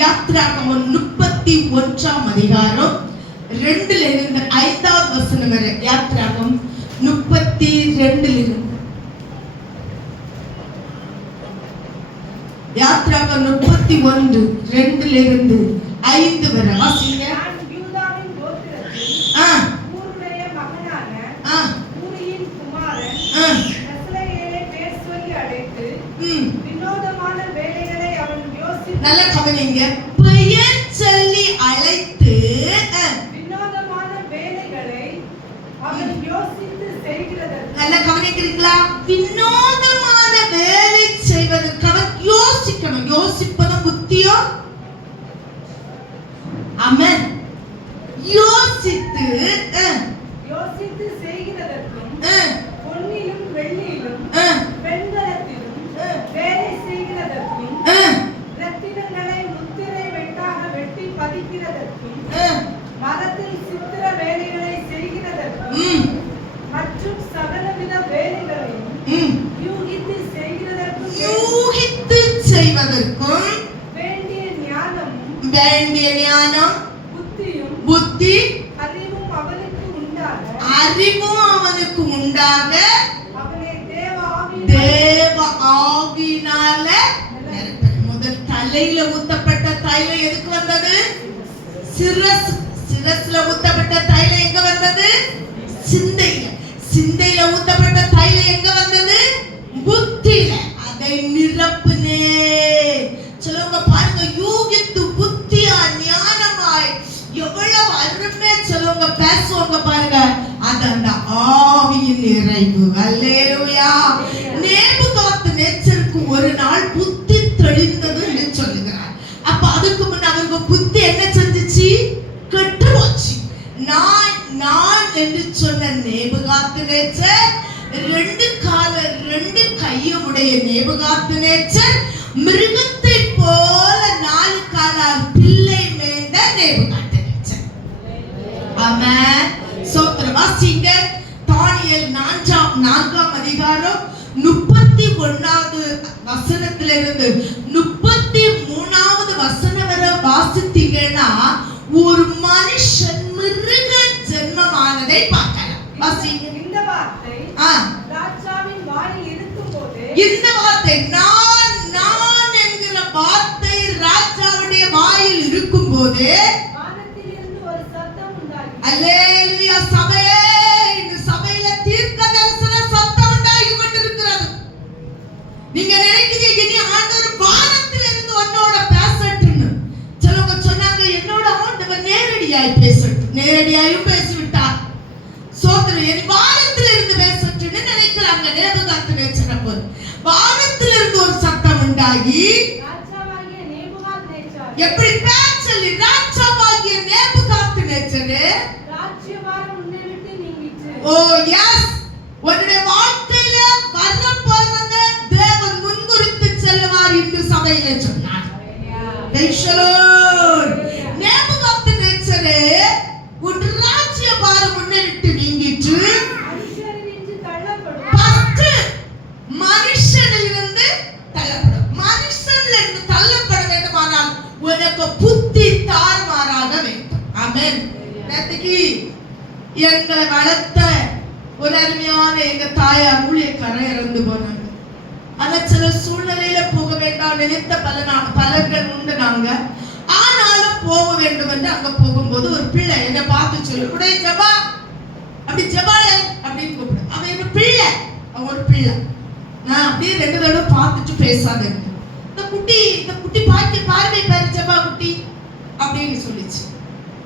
யாத்ராகமம் 31ஆம் அதிகாரம் 2ல இருந்து 5ஆவது வசனம் வரை. யாத்ராகமம் 32ல இருந்து யாத்ராகமம் 31 2ல இருந்து 5 வரை வாசிங்க. நல்ல கவனிங்க. பெயர் சொல்லி அழைத்து வினோதமான வேலைகளை அவன் யோசித்து செய்கிறது. நல்ல கவனிக்கிறீங்களா? வினோதமான வேலை செய்வதற்கு அவன் யோசிக்கணும். யோசிப்பது புத்தியோ? ஆமென். யோசித்து செய்கிறதற்கும் பொன்னிலும் வெள்ளியிலும் வெண்கலத்திலும் வேலை செய்கிறதற்கும் ரத்தினங்களை முத்திரை வெட்டாக வெட்டி பதிக்கிறதற்கும் மரத்தில் சித்திர வேலைகளை செய்கிறதற்கும் மற்றும் சகலவித வேலைகளையும் யூகித்து செய்வதற்கும் வேண்டிய ஞானம் புத்தி அறிவும் அவனுக்கு உண்டாக அவனை தேவ ஆவியினால. முதல் தலையில ஊத்தப்பட்ட தைலம் எதுக்கு வந்தது? சிரஸ்ல ஊத்தப்பட்ட தைலம் எங்க வந்தது? சிந்தையில. சிந்தையில ஊத்தப்பட்ட தைலம் எங்க வந்தது? புத்தியில. அதை நிரப்புனே. சொல்லுங்க பாருங்க, யூகித்து புத்தியா ஞானமாய் எவ்வளவு அருமை சொல்லுங்க பேசுவாங்க பாருங்க. அது அந்த ஆவியின் நிறைவு. அல்லேலூயா. நேபுகாத்நேச்சருக்கு ஒரு நாள் புத்தி தெளிந்தது என்று சொல்லுகிறார். அப்ப அதுக்கு முன்ன அவங்க புத்தி என்ன செஞ்சுச்சு? கெட்டு போச்சு. நான் என்று சொன்ன நேபுகாத்நேச்சர், 2 கால 2 கையும் உடைய நேபுகாத்நேச்சர் மிருகத்தை போல 4 காலால் பிள்ளை மேய்ந்த நேபுகாத்நேச்சர். ஆமென். சோத்திரம். வாசிங்க. தானியேல் 4ஆம் அதிகாரம் 31வது வசனத்திலிருந்து 33வது வசனம் வரை வாசித்தீங்கன்னா ஒரு மனுஷன் மிருக ஜென்மமானதை பார்க்கலாம். வாசிங்க. இந்த வார்த்தை ராஜாவின் வாயில் இருக்கும்போது, இந்த வார்த்தை நான் என்கிற வார்த்தை ராஜாவுடைய வாயில் இருக்கும்போது வானத்திலிருந்து ஒரு சத்தம் உண்டாயிற்று. அல்லேலூயா. சபையே, இந்த சபையில தீர்க்கதரிசன சத்தம் உண்டாகி கொண்டிருக்கிறது. நீங்க நினைக்கிறீங்க இனி ஆண்டவர் வானத்திலிருந்து உன்னோட பேசட்டுன்னு. சிலவங்க சொன்னாங்க என்னோட ஆண்டவர் நேரடியாய் பேசட்டும். நேரடியாயும் பேசிவிட்டு பாஸ்டர் என் வானத்தில் இருந்து பேசட்டுன்னு நினைக்கிறாங்க நேபுகாத்நேச்சரை போல. வானத்தில் இருந்து ஒரு சத்தம் உண்டாகி ராஜாவாகிய நேபுகாத்நேச்சார் எப்படி பேச்சலி ராஜாவாகிய நேபுகாத்நேச்சரே ராஜ்யபாரம் உன்னை விட்டு நீங்கிற்று. ஓ எஸ், உன்னுடைய வாழ்க்கையில வரப்போறத தேவன் முன்குறித்து செல்லுவார் என்று சபையில சொன்னார். Praise the Lord. நேபுகாத்நேச்சரே உன் ராஜ்யபாரம் உன்னை விட்டு நீங்கிற்று. மனுஷரினின்று தள்ளப்படும். பத்து மனுஷனிலிருந்து தள்ளப்படும். மனுஷனிலிருந்து தள்ளப்பட வேண்டுமானால் உனக்கு புத்தி தாறுமாறாக வேண்டும். ஆமென். நேத்திக்கு எங்களை வளர்த்த ஒரு அருமையான எங்க தாயார் ஊழியக்காரர் இறந்து போனாங்க. ஆனா சில சூழ்நிலையில போக வேண்டாம் நினைத்த பலர்கள் உண்டு நாங்க. ஆனாலும் போக வேண்டும் என்று அங்க போகும்போது ஒரு பிள்ளை என்னை பார்த்து சொல்லு கூட ஜபா அப்படி ஜபாலே அப்படின்னு கூப்பிடு. அவன் என்ன பிள்ளை, அவன் ஒரு பிள்ளை. நான் அப்படியே 2 தடவை பார்த்துட்டு பேசாத இருந்தேன். இந்த குட்டி பார்வை பேரு ஜபா குட்டி அப்படின்னு சொல்லிச்சு.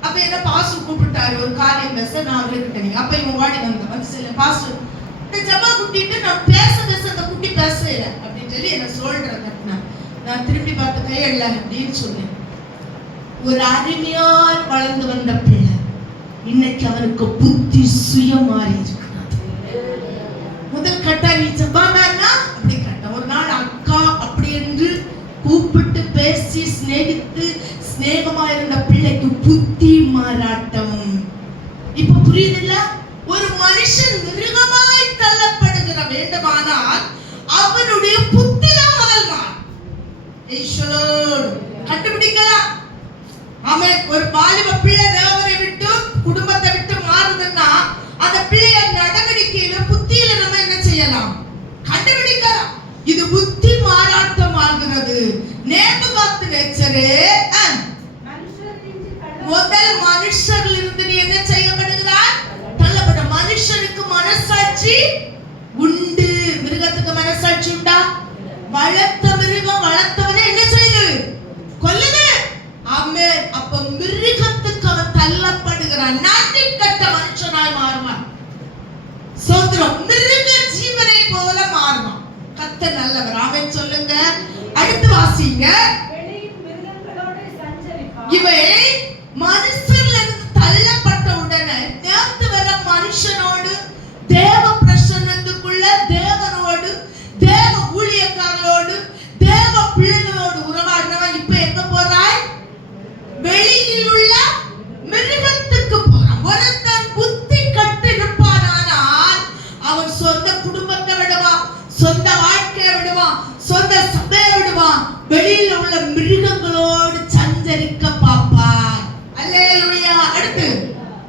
அப்ப என்ன பாஸ்டர் கூப்பிட்டாரு ஒரு காரியம் பேச. நான் அவர்கிட்ட நீங்க அப்ப இவன் வாடி வந்து சொல்ல பாஸ்டர் இந்த ஜபா குட்டிட்டு நான் பேச அந்த குட்டி பேசல அப்படின்னு சொல்லி என்ன சொல்றேன். நான் திரும்பி பார்த்து கையல்ல அப்படின்னு சொன்னேன். ஒரு அருமையால் வளர்ந்து வந்த பிள்ளை இன்னைக்கு அவனுக்கு புத்தி சுயமாறி இருக்கிறான். முதல் கட்டா நீ ஜபானா அப்படி கட்ட ஒரு நாள் அக்கா அப்படி என்று கூப்பிட்டு பேசி சிநேகித்து சிநேகமா இருந்த பிள்ளைக்கு புத்தி மாறாட்டம். இப்ப புரியுதுல்ல? ஒரு மனுஷன் மிருகமாய் தள்ளப்படுகிற வேண்டுமானால் அவனுடைய புத்தி தான் முதல் மாறும். கண்டுபிடிக்கலாம். ஆமென். ஒரு வாலிப பிள்ளை தேவனை விட்டு குடும்பத்தை விட்டு மாறுதுன்னா அந்த பிள்ளைய நடவடிக்கையில புத்தியில நம்ம என்ன செய்யலாம்? கண்டுபிடிக்கலாம். இது புத்தி மாறாட்டம் ஆகிறது. நேபுகாத்நேச்சரே முதல் மனுஷரில் இருந்து நீ என்ன செய்யப்படுகிறார்? தள்ளப்பட்ட. மனுஷனுக்கு மனசாட்சி உண்டு, மிருகத்துக்கு மனசாட்சி உண்டா? வளர்த்த மிருகம் வளர்த்தவனை என்ன செய்யுது? கொல்லுது. ஆமென். அப்ப மிருகத்துக்கு அவன் தள்ளப்படுகிறான். நாட்டி கட்ட மனுஷனாய் மாறுவான். சோத்திரம். மிருக ஜீவனை போல மாறுவான். கர்த்தர் நல்லவர். ஆமென் சொல்லுங்க. அடுத்து வாசிங்க. வெளியின் மிருகங்களோடு சஞ்சரிப்பான். இவன் மனுஷர்ல இருந்து தள்ளப்பட்ட உடனே நேத்து வர மனுஷனோடு தேவ பிரசன்னத்துக்குள்ள தேவனோடு தேவ ஊழியக்காரரோடு தேவ பிள்ளைகளோடு உறவாடினவன் இப்ப எங்க போறாய்? வெளியில் உள்ள மிருகத்துக்கு போறான். ஒருத்தன் புத்தி கட்டு இருப்பானால் அவன் சொந்த குடும்பத்தை விடுவான், சொந்த வாழ்க்கையை விடுவான், சொந்த சபையை விடுவான். வெளியில உள்ள மிருகங்களோடு சஞ்சரிக்க பார்ப்பான். அல்லேலூயா. அடுத்து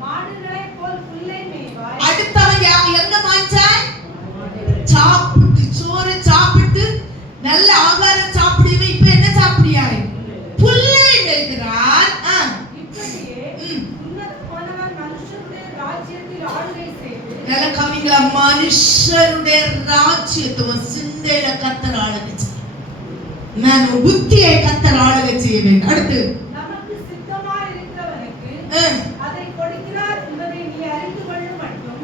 மாடுகளை போல் புல்லை மேய்வாய். அடுத்தவன் எங்க மாய்ச்சாய்? சாப்பிட்டு சோறு சாப்பிட்டு நல்ல ஆகாரம் சாப்பிடுவே. இப்ப என்ன சாப்பிடியாய்? புல்லை மேய்கிறான். இப்படியே உன்னதமானவர் மனுஷருடைய ராஜ்யத்தில் ஆளுகை செய்து. நல்ல கவிங்களா, மனுஷருடைய ராஜ்யத்தை சிந்தையில கர்த்தர் ஆளுகை செய்ய. நான் புத்தியை கர்த்தர் ஆளுகை செய்ய வேண்டும். அடுத்து நமக்கு சித்தமாய் இருக்கிறவனுக்கு அதை கொடுக்கிறார் என்பதை நீ அறிந்து கொள்ளும் மட்டும்.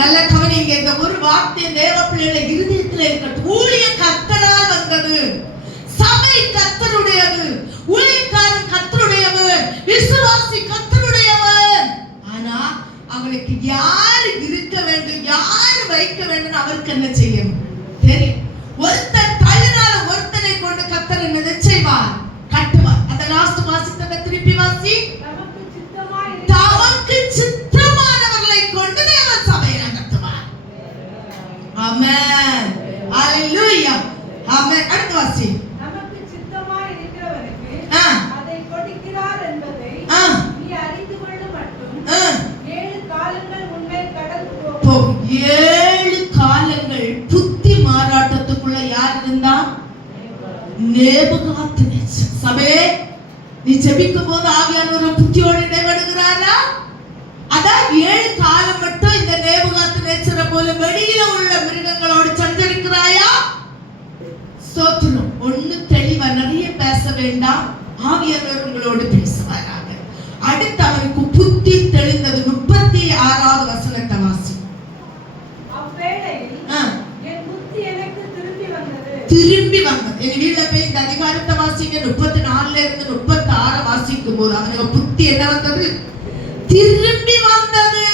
நல்ல கவனிங்க. இந்த ஒரு வார்த்தை தேவ பிள்ளைகளை இருதயத்தில் இருக்கட்டும். ஊழிய கர்த்தரால் வந்தது. சபை கர்த்தருடையது. ஊழியக்காரன் கர்த்தருடையவர். விசுவாசி கர்த்தருடையவர். ஆனா அவனுக்கு யாரு இருக்க வேண்டும், யாரு வைக்க வேண்டும், அவருக்கு என்ன செய்யணும் தெரியும். ஒருத்தர் தள்ளினால ஒருத்தனை கொண்டு கர்த்தர் என்ன செய்வார்? கட்டுவார். அந்த லாஸ்ட் வாசித்ததை திருப்பி வாசி. நமக்கு சித்தமாய் தமக்கு சித்தமானவர்களை கொண்டு தேவன் சபையை நடத்துவார். ஆமென். அல்லேலூயா. ஆமென். அடுத்த வாசி. நமக்கு சித்தமாய் இருக்கிறவனுக்கு அதை கொடுக்கிறார் என்பதை நீ அறிந்து கொள்ளும் மட்டும். 7 காலங்கள் உன்னை கடந்து போகும். 7 காலங்கள் புத்தி மாறாட்டத்துக்குள்ள யார் இருந்தா? நேபுகாத்நேச்சர். சபையே, நீ ஜெபிக்கும் போது ஆவியானவர் புத்தியோடு இடைபடுகிறாரா? அதான் 7 காலம் மட்டும் இந்த நேபுகாத்நேச்சரை போல வெளியில உள்ள மிருகங்களோடு சஞ்சரிக்கிறாயா? ஸ்தோத்திரம். ஒண்ணு தெளிவா, நிறைய பேச வேண்டாம். ஆவியானவர் உங்களோடு பேசுவாராக. அடுத்து அவனுக்கு புத்தி தெளிந்தது. 36வது என் வீட்டுல போய் இந்த அதிகாரத்தை வாசிங்க 34 இருந்து 36 வாசிக்கும் போது அவனுக்கு புத்தி என்ன வந்தது? திரும்பி வந்தது.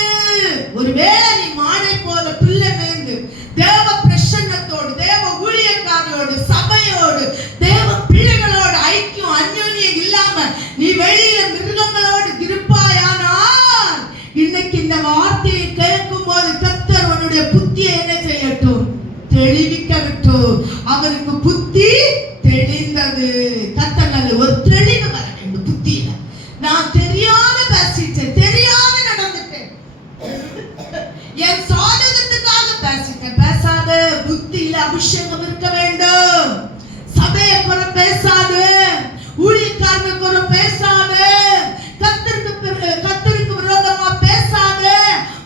ஒருவேளை நீ மாடை போல பிள்ளை மேய்ந்து தேவ பிரசன்னத்தோடு தேவ ஊழியக்காரோடு சபையோடு தேவ பிள்ளைகளோடு ஐக்கியம் அந்யோன்யம் இல்லாம நீ வெளியில மிருகங்களோடு இருப்பாயானால் இன்னைக்கு இந்த வார்த்தையை கேட்கும் போது கர்த்தர் உன்னுடைய புத்தியை என்ன செய்யட்டும்? தெளிவிக்கட்டும். அவருக்கு புத்தி தெளிந்தது. கர்த்தர் ஒரு தெளிவு வர வேண்டும் புத்தியில. நான் தெரியாத பேசிட்டேன், தெரியாத நடந்துட்டேன், என் சாதகத்துக்காக பேசிட்டேன். பேசாத. புத்தியில அபிஷேகம் இருக்க வேண்டும். சபையை குறை பேசாத, ஊழியக்காரனை குறை பேசாத, கர்த்தருக்கு விரோதமா பேசாத,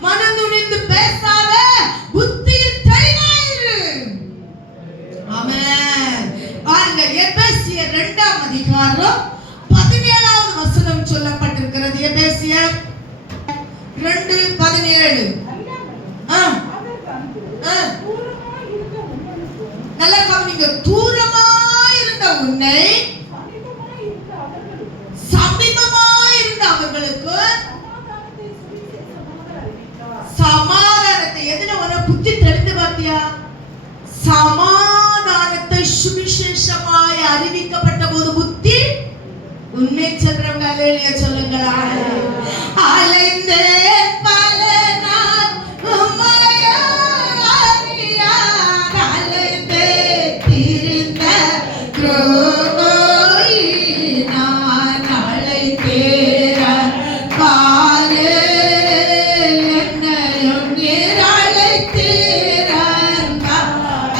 மனதுணிந்து பேசாத, புத்தியில் தெளிவாயிரு. ஆமென். பாருங்க, எபேசியர் 2ஆம் அதிகாரம் 17வது வசனம் சொல்லப்பட்டிருக்கிறது. எபேசியர் 2:17. நல்லா கவனிங்க. தூரமா இருந்த உன்னை சமீபமா இருந்த அவர்களுக்கு சமாதானத்தை. எதுல உன புத்தி தெரிந்து பார்த்தியா? சமாதானத்தை சுவிசேஷமாய் அறிவிக்கப்பட்ட போது புத்தி உண்மை சொல்றவங்க அல்லேலூயா சொல்லுங்களா. அலைந்தே பல நாள் உம்மையே அறியாத அலைந்தே திரிந்த நான் அழைத்தேன் பாரு என்னையும் நீர் அழைத்தீர்.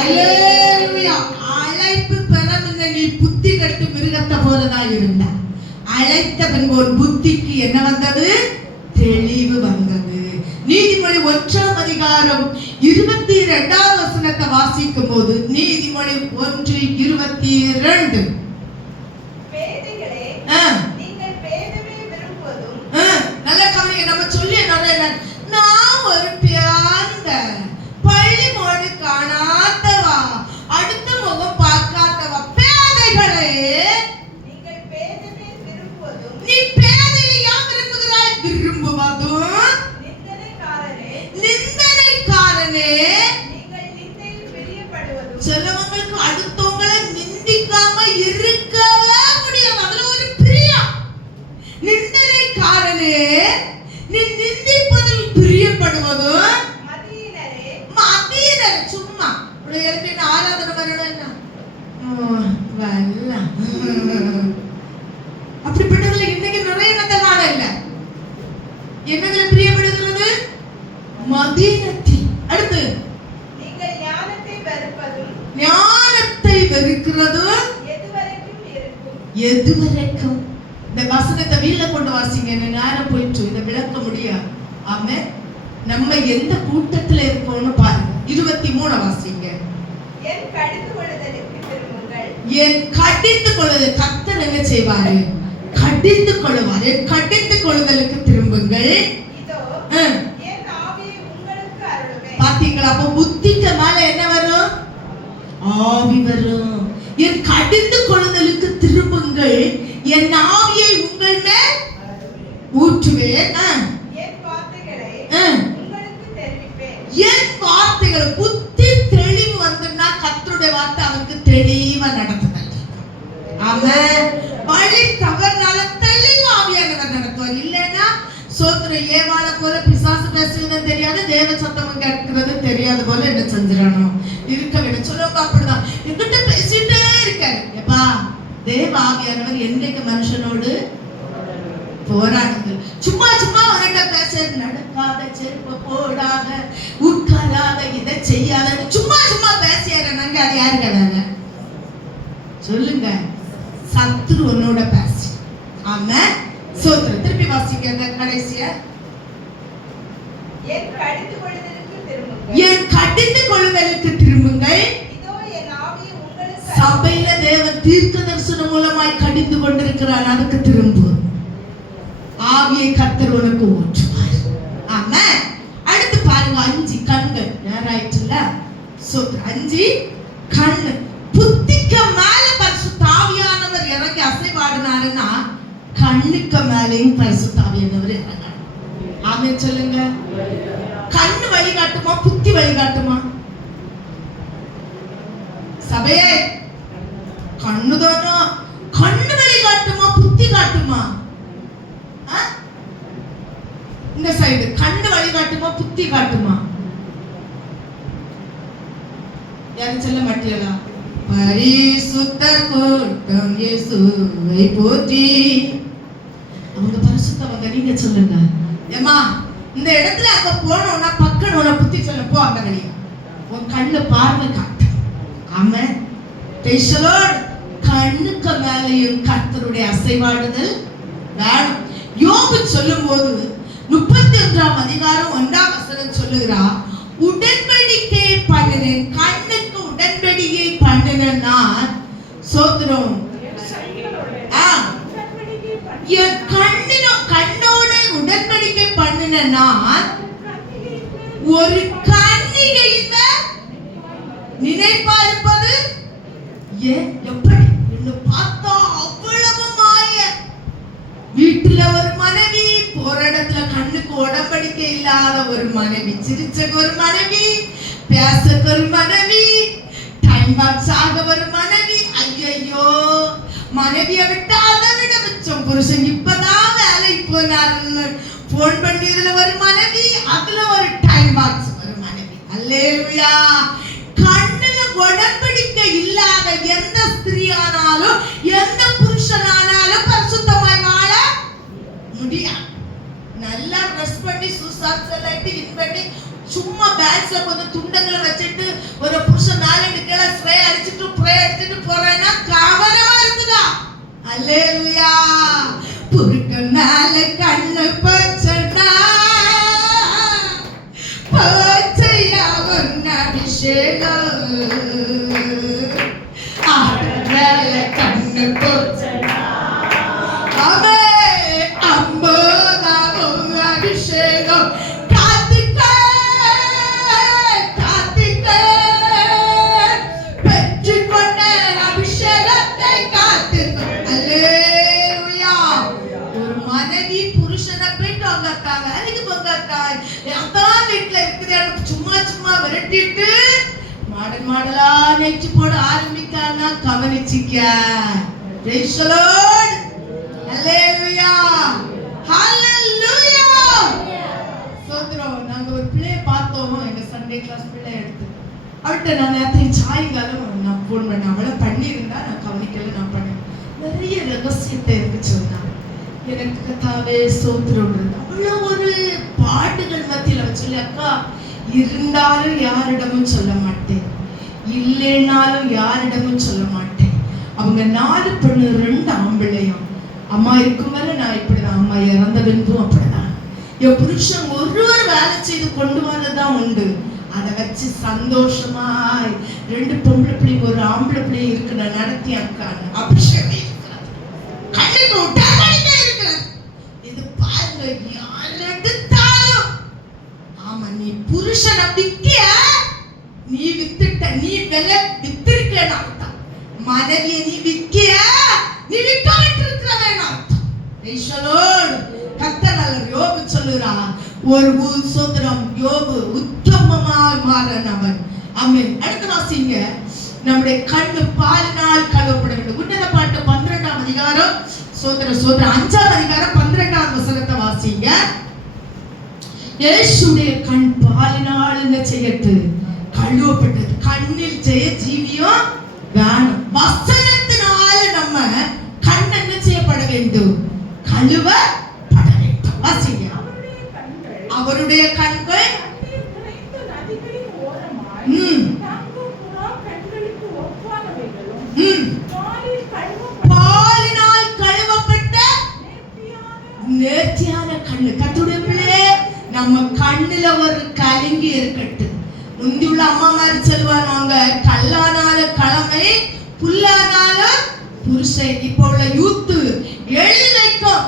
அல்லேலூயா. அழைப்பு பெறமில்ல. நீ புத்தி கட்டு மிருகத்தை போலதான் இருந்த. அழைத்தவன் ஒரு புத்திக்கு என்ன வந்தது? தெளிவு வந்தது. நீதிமொழி 1ஆம் அதிகாரம் 22வது வசனத்தை வாசிக்கும் போது நீதிமொழி 1:22. நல்ல கவனிங்க. நம்ம சொல்லி நான் ஒரு பியாந்த பள்ளி மோடு காணாதவா, அடுத்த முகம் பார்க்காதவா. பேதைகளே, நீ பேதையை யாம் விரும்புகிறாய்? விரும்புவதும் நிந்தனைக்காரனே. சிலவங்களுக்கு அடுத்தவங்களை நிந்திக்காம இருக்கவே முடியாது. அதுல ஒரு பிரியம். நிந்தனைக்காரனே, நீ நிந்திப்பதில் பிரியப்படுவதும் மதியினரே. சும்மா எழுப்பி ஆராதனை வரணும் என்ன அப்படிப்பட்டதுல இன்னைக்கு நிறைய காண இல்ல. என்னதுல பிரியப்படுகிறது? மதீனத்தில். அடுத்து ஞானத்தை வெறுக்கிறதும் எதுவரைக்கும். இந்த வசனத்தை வீட்ல கொண்டு வாசிங்க. நேரம் போயிட்டு இதை விளக்க முடியாது. ஆமே. நம்ம எந்த கூட்டத்துல இருக்கோம்னு பாருங்க. 23 வாசிங்க. என் கடிந்து கொள்ளுதல். கர்த்தர் என்ன செய்வாரு? கடிந்து கொள்ளுவார். என் கடிந்து கொள்ளுதலுக்கு திரும்புங்கள். பாத்தீங்களா? அப்ப புத்திக்கு மேல என்ன வரும்? ஆவி வரும். என் கடிந்து கொள்ளுதலுக்கு திரும்புங்கள், என் ஆவியை உங்கள் மேல் ஊற்றுவேன். என் வார்த்தைகள் புத்தி தெளிவு வந்துன்னா கர்த்தருடைய வார்த்தை அவனுக்கு தெளிவா நடத்துதல். ஆமென். வழி தவறுனால தெளிவா ஆவியானவர் நடத்துவார். இல்லைன்னா சோத்திரம் ஏவாள போல பிசாசு பேசுறது தெரியாது, தேவ சத்தம் கேட்கிறது தெரியாது போல என்ன செஞ்சிடணும் இருக்க விட சொல்லுவாங்க. அப்படிதான் என்கிட்ட பேசிட்டே இருக்காரு. எப்பா தேவ ஆவியானவர் என்னைக்கு மனுஷனோடு போராடுது. சும்மா சும்மா உனட்ட பேசுறது நடக்காத, செருப்பு போடாத, உட்காராத, இதை செய்யாத, சும்மா சும்மா பேசியாருன்னாங்க. அது யாருங்க வேலை சொல்லுங்க? சத்துரு உன்னோட பேசி. ஆமா. சோத்திரம். திருப்பி வாசிங்க கடைசிய. என் கடிந்து கொள்ளுதலுக்கு திரும்புங்கள். சபையில தேவன் தீர்க்க தரிசனம் மூலமாய் கடிந்து கொண்டிருக்கிறான். அதுக்கு திரும்பு. ஆவியை கர்த்தர் உனக்கு ஊற்றுவார். ஆமென். அடுத்து பாருங்க 5 கண்கள். நேராயிட்டுல. சோத்திரம். 5 கண்ணு. புத்திக்கு மேல ஆமென் சொல்லுங்க. கண்ணு வழிகாட்டுமா புத்தி வழிகாட்டுமா? சபையே, கண்ணுதானா? கண்ணு வழிகாட்டுமா புத்தி காட்டுமா? இந்த சைடு கண்ணு வழிகாட்டுமா புத்தி காட்டுமா? யாரும் சொல்ல மாட்டீங்களா? பரிசுத்த கூட்டம் இயேசுவை போற்றி. அவங்க பரிசுத்தவங்க, நீங்க சொல்லுங்க. ஏமா இந்த இடத்துல அங்க போனோம்னா பக்கம் உன புத்தி சொல்ல போ, அந்த வழியா உன் கண்ணு பார்வை காட்டு. ஆமென். Praise the Lord. கண்ணுக்கு மேலேயும் கர்த்தருடைய அசைவாடுதல் வேணும். யோபு சொல்லும்போது 31ஆம் அதிகாரம் 1ஆம் வசனம் சொல்லுகிறார், உடன்படிக்கை பண்ணினேன், கண்ணுக்கு உடன்படிக்கை பண்ணினேன் நான். சோதரம் என் கண்ணோட உடன்படிக்கை பண்ணின நான் ஒரு கன்னிகையின் நினைப்பா இருப்பது எப்படி என்று பார்த்தா அவ்வளவு மாய. வீட்டுல ஒரு மனைவி, போற இடத்துல கண்ணுக்கு உடன்படிக்கை இல்லாத ஒரு மனைவி, சிரிச்சக்கு ஒரு மனைவி, பேசக்கு ஒரு மனைவி, டைம் பாக்ஸ் ஆக ஒரு மனைவி. ஐயோ, மனைவியை விட்டு அதை விட மிச்சம் புருஷன் இப்பதான் வேலைக்கு போனாருன்னு போன் பண்ணியதுல ஒரு மனைவி, அதுல ஒரு டைம் பாக்ஸ் ஒரு மனைவி. அல்லேலூயா. கண்ணுல உடன்படிக்கை இல்லாத எந்த ஸ்திரீயானாலும் எந்த புருஷனானாலும் பரிசுத்தமாய் வாழ முடியாது. நல்லா ட்ரெஸ் பண்ணி சுசாக்ஸ் எல்லாம் இன் பண்ணி சும்மா பேக்ஸ்ல கொஞ்சம் துண்டங்களை வச்சுட்டு ஒரு புருஷன் மேலே கீழே ஸ்ப்ரே அடிச்சுட்டு ப்ரே அடிச்சுட்டு போறேன்னா கவனமா இருக்குதா? அல்லேலூயா. புருக்க மேல கண்ணு பச்சனா பச்சையா ஒன்ன அபிஷேகம், ஆடல கண்ணு பச்சனா அவே அம்போதா அபிஷேகம். மாடலா நெச்சு போட ஆரம்பிக்கானா கவனிச்சிக்க. Praise the Lord. Hallelujah. Hallelujah. சோத்ரம். நாங்க ஒரு பிள்ளைய பார்த்தோம், எங்க சண்டே கிளாஸ் பிள்ளை எடுத்து. அவள்கிட்ட நான் நேற்று சாயங்காலம் நான் போன் பண்ணேன். அவளை பண்ணியிருந்தா நான் கவனிக்கல, நான் பண்ணேன். நிறைய ரகசியத்தை எனக்கு சொன்னான். எனக்கு கத்தாவே சோத்ரம். அவ்வளோ ஒரு பாட்டுகள் மத்தியில் சொல்லி, அக்கா இருந்தாலும் யாரிடமும் சொல்ல மாட்டேன், இல்லைனாலும் யாரிடமும் சொல்ல மாட்டேன். அவங்க 4 பெண்ணு 2 ஆம்பிள்ளையும். அம்மா இருக்கும் வரை நான் இப்படிதான், அம்மா இறந்த பின்பும் அப்படிதான். என் புருஷன் ஒரு வேலை செய்து கொண்டு வரதான் உண்டு. அதை வச்சு சந்தோஷமாய் 2 பொம்பளை பிள்ளைங்க ஒரு ஆம்பளை பிள்ளைங்க இருக்கிற நடத்தி அக்கான்னு அபிஷேகம் இருக்கிறது, கண்ணுக்கு உடன்படிக்கை இருக்கிறது. இது பாருங்க, யார் எடுத்தாலும் ஆமா நீ புருஷனை விக்கிய, நீ வித்துட்ட, நீ விலை வித்திருக்கேன்னு அர்த்தம். மனைவியை நீ விக்கிய, நீ விக்க விட்டிருக்கிறவன் அர்த்தம். கர்த்தர் யோபு சொல்லுறான், ஒரு சோத்திரம் யோபு உத்தமமாய் மாறினவன். ஆமென். அடுத்து வாசிங்க. நம்முடைய கண்ணு பாலினால் கழுவப்பட வேண்டும். உன்னத பாட்டு 12ஆம் அதிகாரம் சோத்திரம் 5ஆம் அதிகாரம் 12ஆம் வசனத்தை வாசிங்க. இயேசுடைய கண் பாலினால் என்ன செய்யட்டு கழுவப்பட்டது. கண்ணில் ஜெய ஜீவியம் வேணும். வசனத்தினால நம்ம கண் என்ன செய்யப்பட வேண்டும்? கழுவப்பட வேண்டும். வாசிங்க. அவருடைய கண்கள் பாலினால் கழுவப்பட்ட நேர்த்தியான கண்ணு. கர்த்தருடைய பிள்ளையே, நம்ம கண்ணுல ஒரு கலங்கி இருக்கட்டும். முந்தி உள்ள அம்மா மாதிரி சொல்லுவாங்க, கல்லானால கிழமை புல்லானால புருஷன். இப்போ உள்ள யூத்து எழுதி வைக்கும்.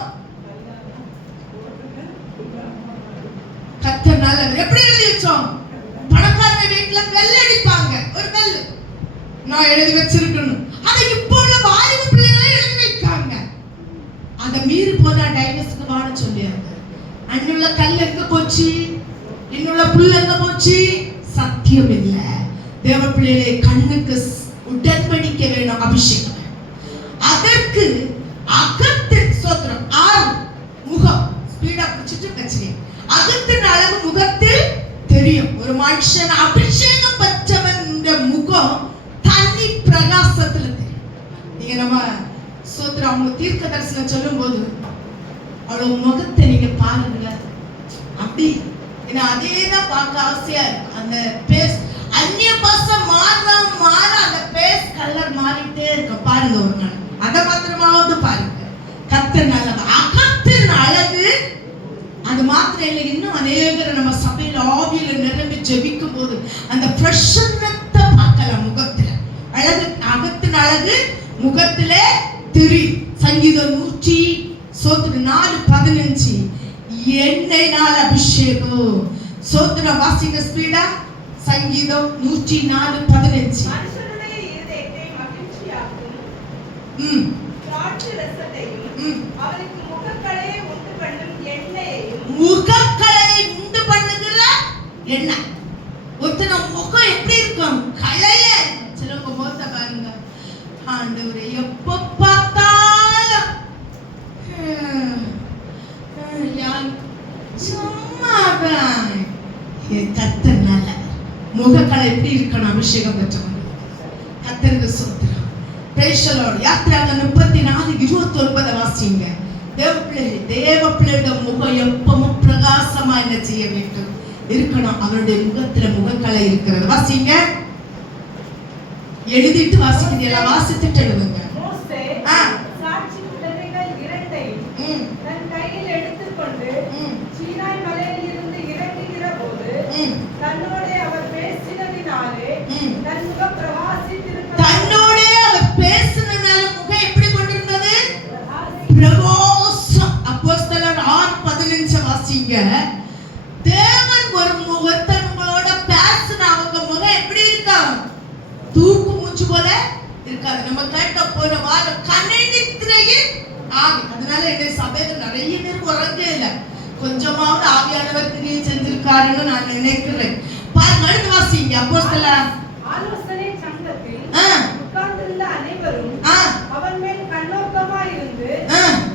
கர்த்தர்னால எப்படி எழுதி வச்சோம்? பணக்காரங்க வீட்டுல பெல் அடிப்பாங்க, ஒரு பெல் நான் எழுதி வச்சிருக்கணும். அதை இப்போ உள்ள வாலிப பிள்ளைகளை எழுதி வைக்காங்க. அதை மீறி போனா டைவர்ஸ்க்கு வாட சொல்லியாங்க. அன்னுள்ள கல் எங்க போச்சு, இன்னுள்ள புல் எங்க போச்சு? சத்தியம் இல்ல. தேவ பிள்ளைகளே, கண்ணுக்கு உடன்படிக்க வேணும், அபிஷேகம். அதற்கு அகத்தின் சோத்திரம் 6 முகம் ஸ்பீடா பிடிச்சிட்டு வச்சுக்கேன். அகத்தின் அழகு முகத்தில் தெரியும். ஒரு மனுஷன் அபிஷேகம் பெற்றவன் முகம் தனி பிரகாசத்துல தெரியும். நீங்க நம்ம சோத்திரம் அவங்க தீர்க்க தரிசனம் சொல்லும் போது அவ்வளவு முகத்தை நீங்க பாருங்க, அப்படி அதே தான் பார்க்க ஆசையா இருக்கு. அந்த பேஸ் அந்நிய பாசை மாற அந்த பேஸ் கலர் மாறிட்டே இருக்கு. பாருங்க ஒரு நாள் அதை மாத்திரமாவது பாருங்க. கர்த்தர் நல்லது. அகத்தின் அழகு அது மாத்திரம் இல்லை, இன்னும் அநேகரை நம்ம சபையில ஆவியில நிரம்பி ஜெபிக்கும் போது அந்த பிரசன்னத்தை பார்க்கலாம் முகத்துல. அழகு, அகத்தின் அழகு முகத்திலே தெரியும். சங்கீதம் 104:15 எண்ணெயினால் அபிஷேகம். சோத்திரம் வாசிங்க ஸ்பீடா. சங்கீதம் 104:15. மனுஷனுடைய இருதயத்தை மகிழ்ச்சியாக்கும் திராட்சைரசத்தையும் அவருக்கு முகக்களையை உண்டு பண்ணும் எண்ணெயையும். முகக்களையை உண்டு பண்ணுகிற எண்ணெய். ஒருத்தன முகம் எப்படி இருக்கும்? களைய. சிலவங்க முகத்தை பாருங்க, ஆண்டவரே எப்ப பார்த்தாலும் சும்மா கர்த்தர் நல்ல. முகக்கலை எப்படி இருக்கணும்? அபிஷேகம் பெற்றவங்க. கர்த்தருக்கு சோத்திரம். Price the Lord. யாத்திராகமம் 34:29 வாசிங்க. தேவ பிள்ளையோட முகம் எப்பவும் பிரகாசமா என்ன செய்ய வேண்டும்? இருக்கணும். அவருடைய முகத்துல முகக்கலை இருக்கிறது. வாசிங்க. எழுதிட்டு வாசிங்க. எல்லாம் வாசித்துட்டு எழுதுங்க. மோசே சாட்சி பலகைகள் 2ஐயும் தன் கையில் எடுத்துக்கொண்டு சீனாய் மலையிலிருந்து இறங்குகிற போது தன்னோடே அவர் பேசினதினாலே தன் முகம் பிரகாசித்திருந்தது. தன்னோடே அவர் பேசினதினால முகம் எப்படி கொண்டிருந்தது? பிரகாசம். அப்போஸ்தலர் 6:15 வாசிங்க. தேவன் ஒருத்தன் உங்களோட பேசின அவங்க முகம் எப்படி இருக்கும்? தூக்கு மூச்சு போல இருக்காது. நம்ம கேட்ட போற வாரம் கண்ணெதிரையில் ஆவி. அதனால என்ன சபையில நிறைய பேர் உறங்க இல்ல, கொஞ்சமாவது ஆவியானவர் கிரியை செஞ்சிருக்காருன்னு நான் நினைக்கிறேன். பாருங்க, அடுத்து வாசிங்க. அப்போஸ்தலர் ஆலோசனை சங்கத்தில் உட்கார்ந்திருந்த அனைவரும் அவன் மேல் கண்ணோக்கமாய் இருந்து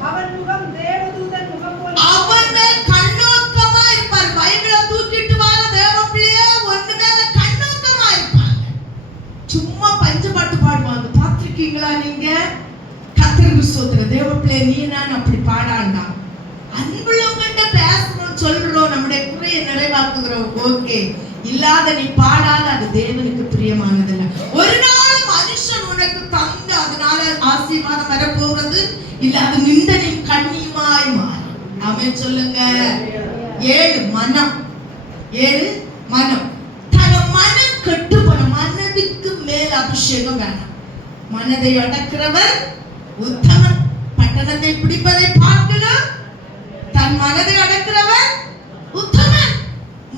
அவன் முகம் தேவதூதன் முகம் போல. அவன் மேல் கண்ணோக்கமா இருப்பார். பைபிளை தூக்கிட்டு வர தேவ பிள்ளையே ஒண்ணு மேல கண்ணோக்கமா இருப்பாங்க. சும்மா பஞ்சபாட்டு பாடுவாங்க, பார்த்திருக்கீங்களா நீங்க? கர்த்தருக்கு ஸ்தோத்திரம். தேவ பிள்ளை நீ நான் அப்படி பாடாண்டா. அன்புள்ளவங்கிட்ட பேசணும், சொல்றோம், நம்முடைய குறையை நிறைவாக்குகிறோம். ஓகே, இல்லாத நீ பாடாத அது தேவனுக்கு பிரியமானதில்லை. ஒரு நாள் மனுஷன் உனக்கு தந்து அதனால ஆசீர்வாதம் வரப்போகிறது இல்ல, அது நிந்தனின் கண்ணியுமாய் மாறும். ஆமென் சொல்லுங்க. 7 மனம். 7 மனம். தன மனம் கெட்டு போன மனதுக்கு மேல் அபிஷேகம் வேணும். மனதை அடக்கிறவர் உத்தமன். பட்டணத்தை பிடிப்பதை பார்க்கலாம், தன் மனதை அடக்கிறவர் உத்தமன்.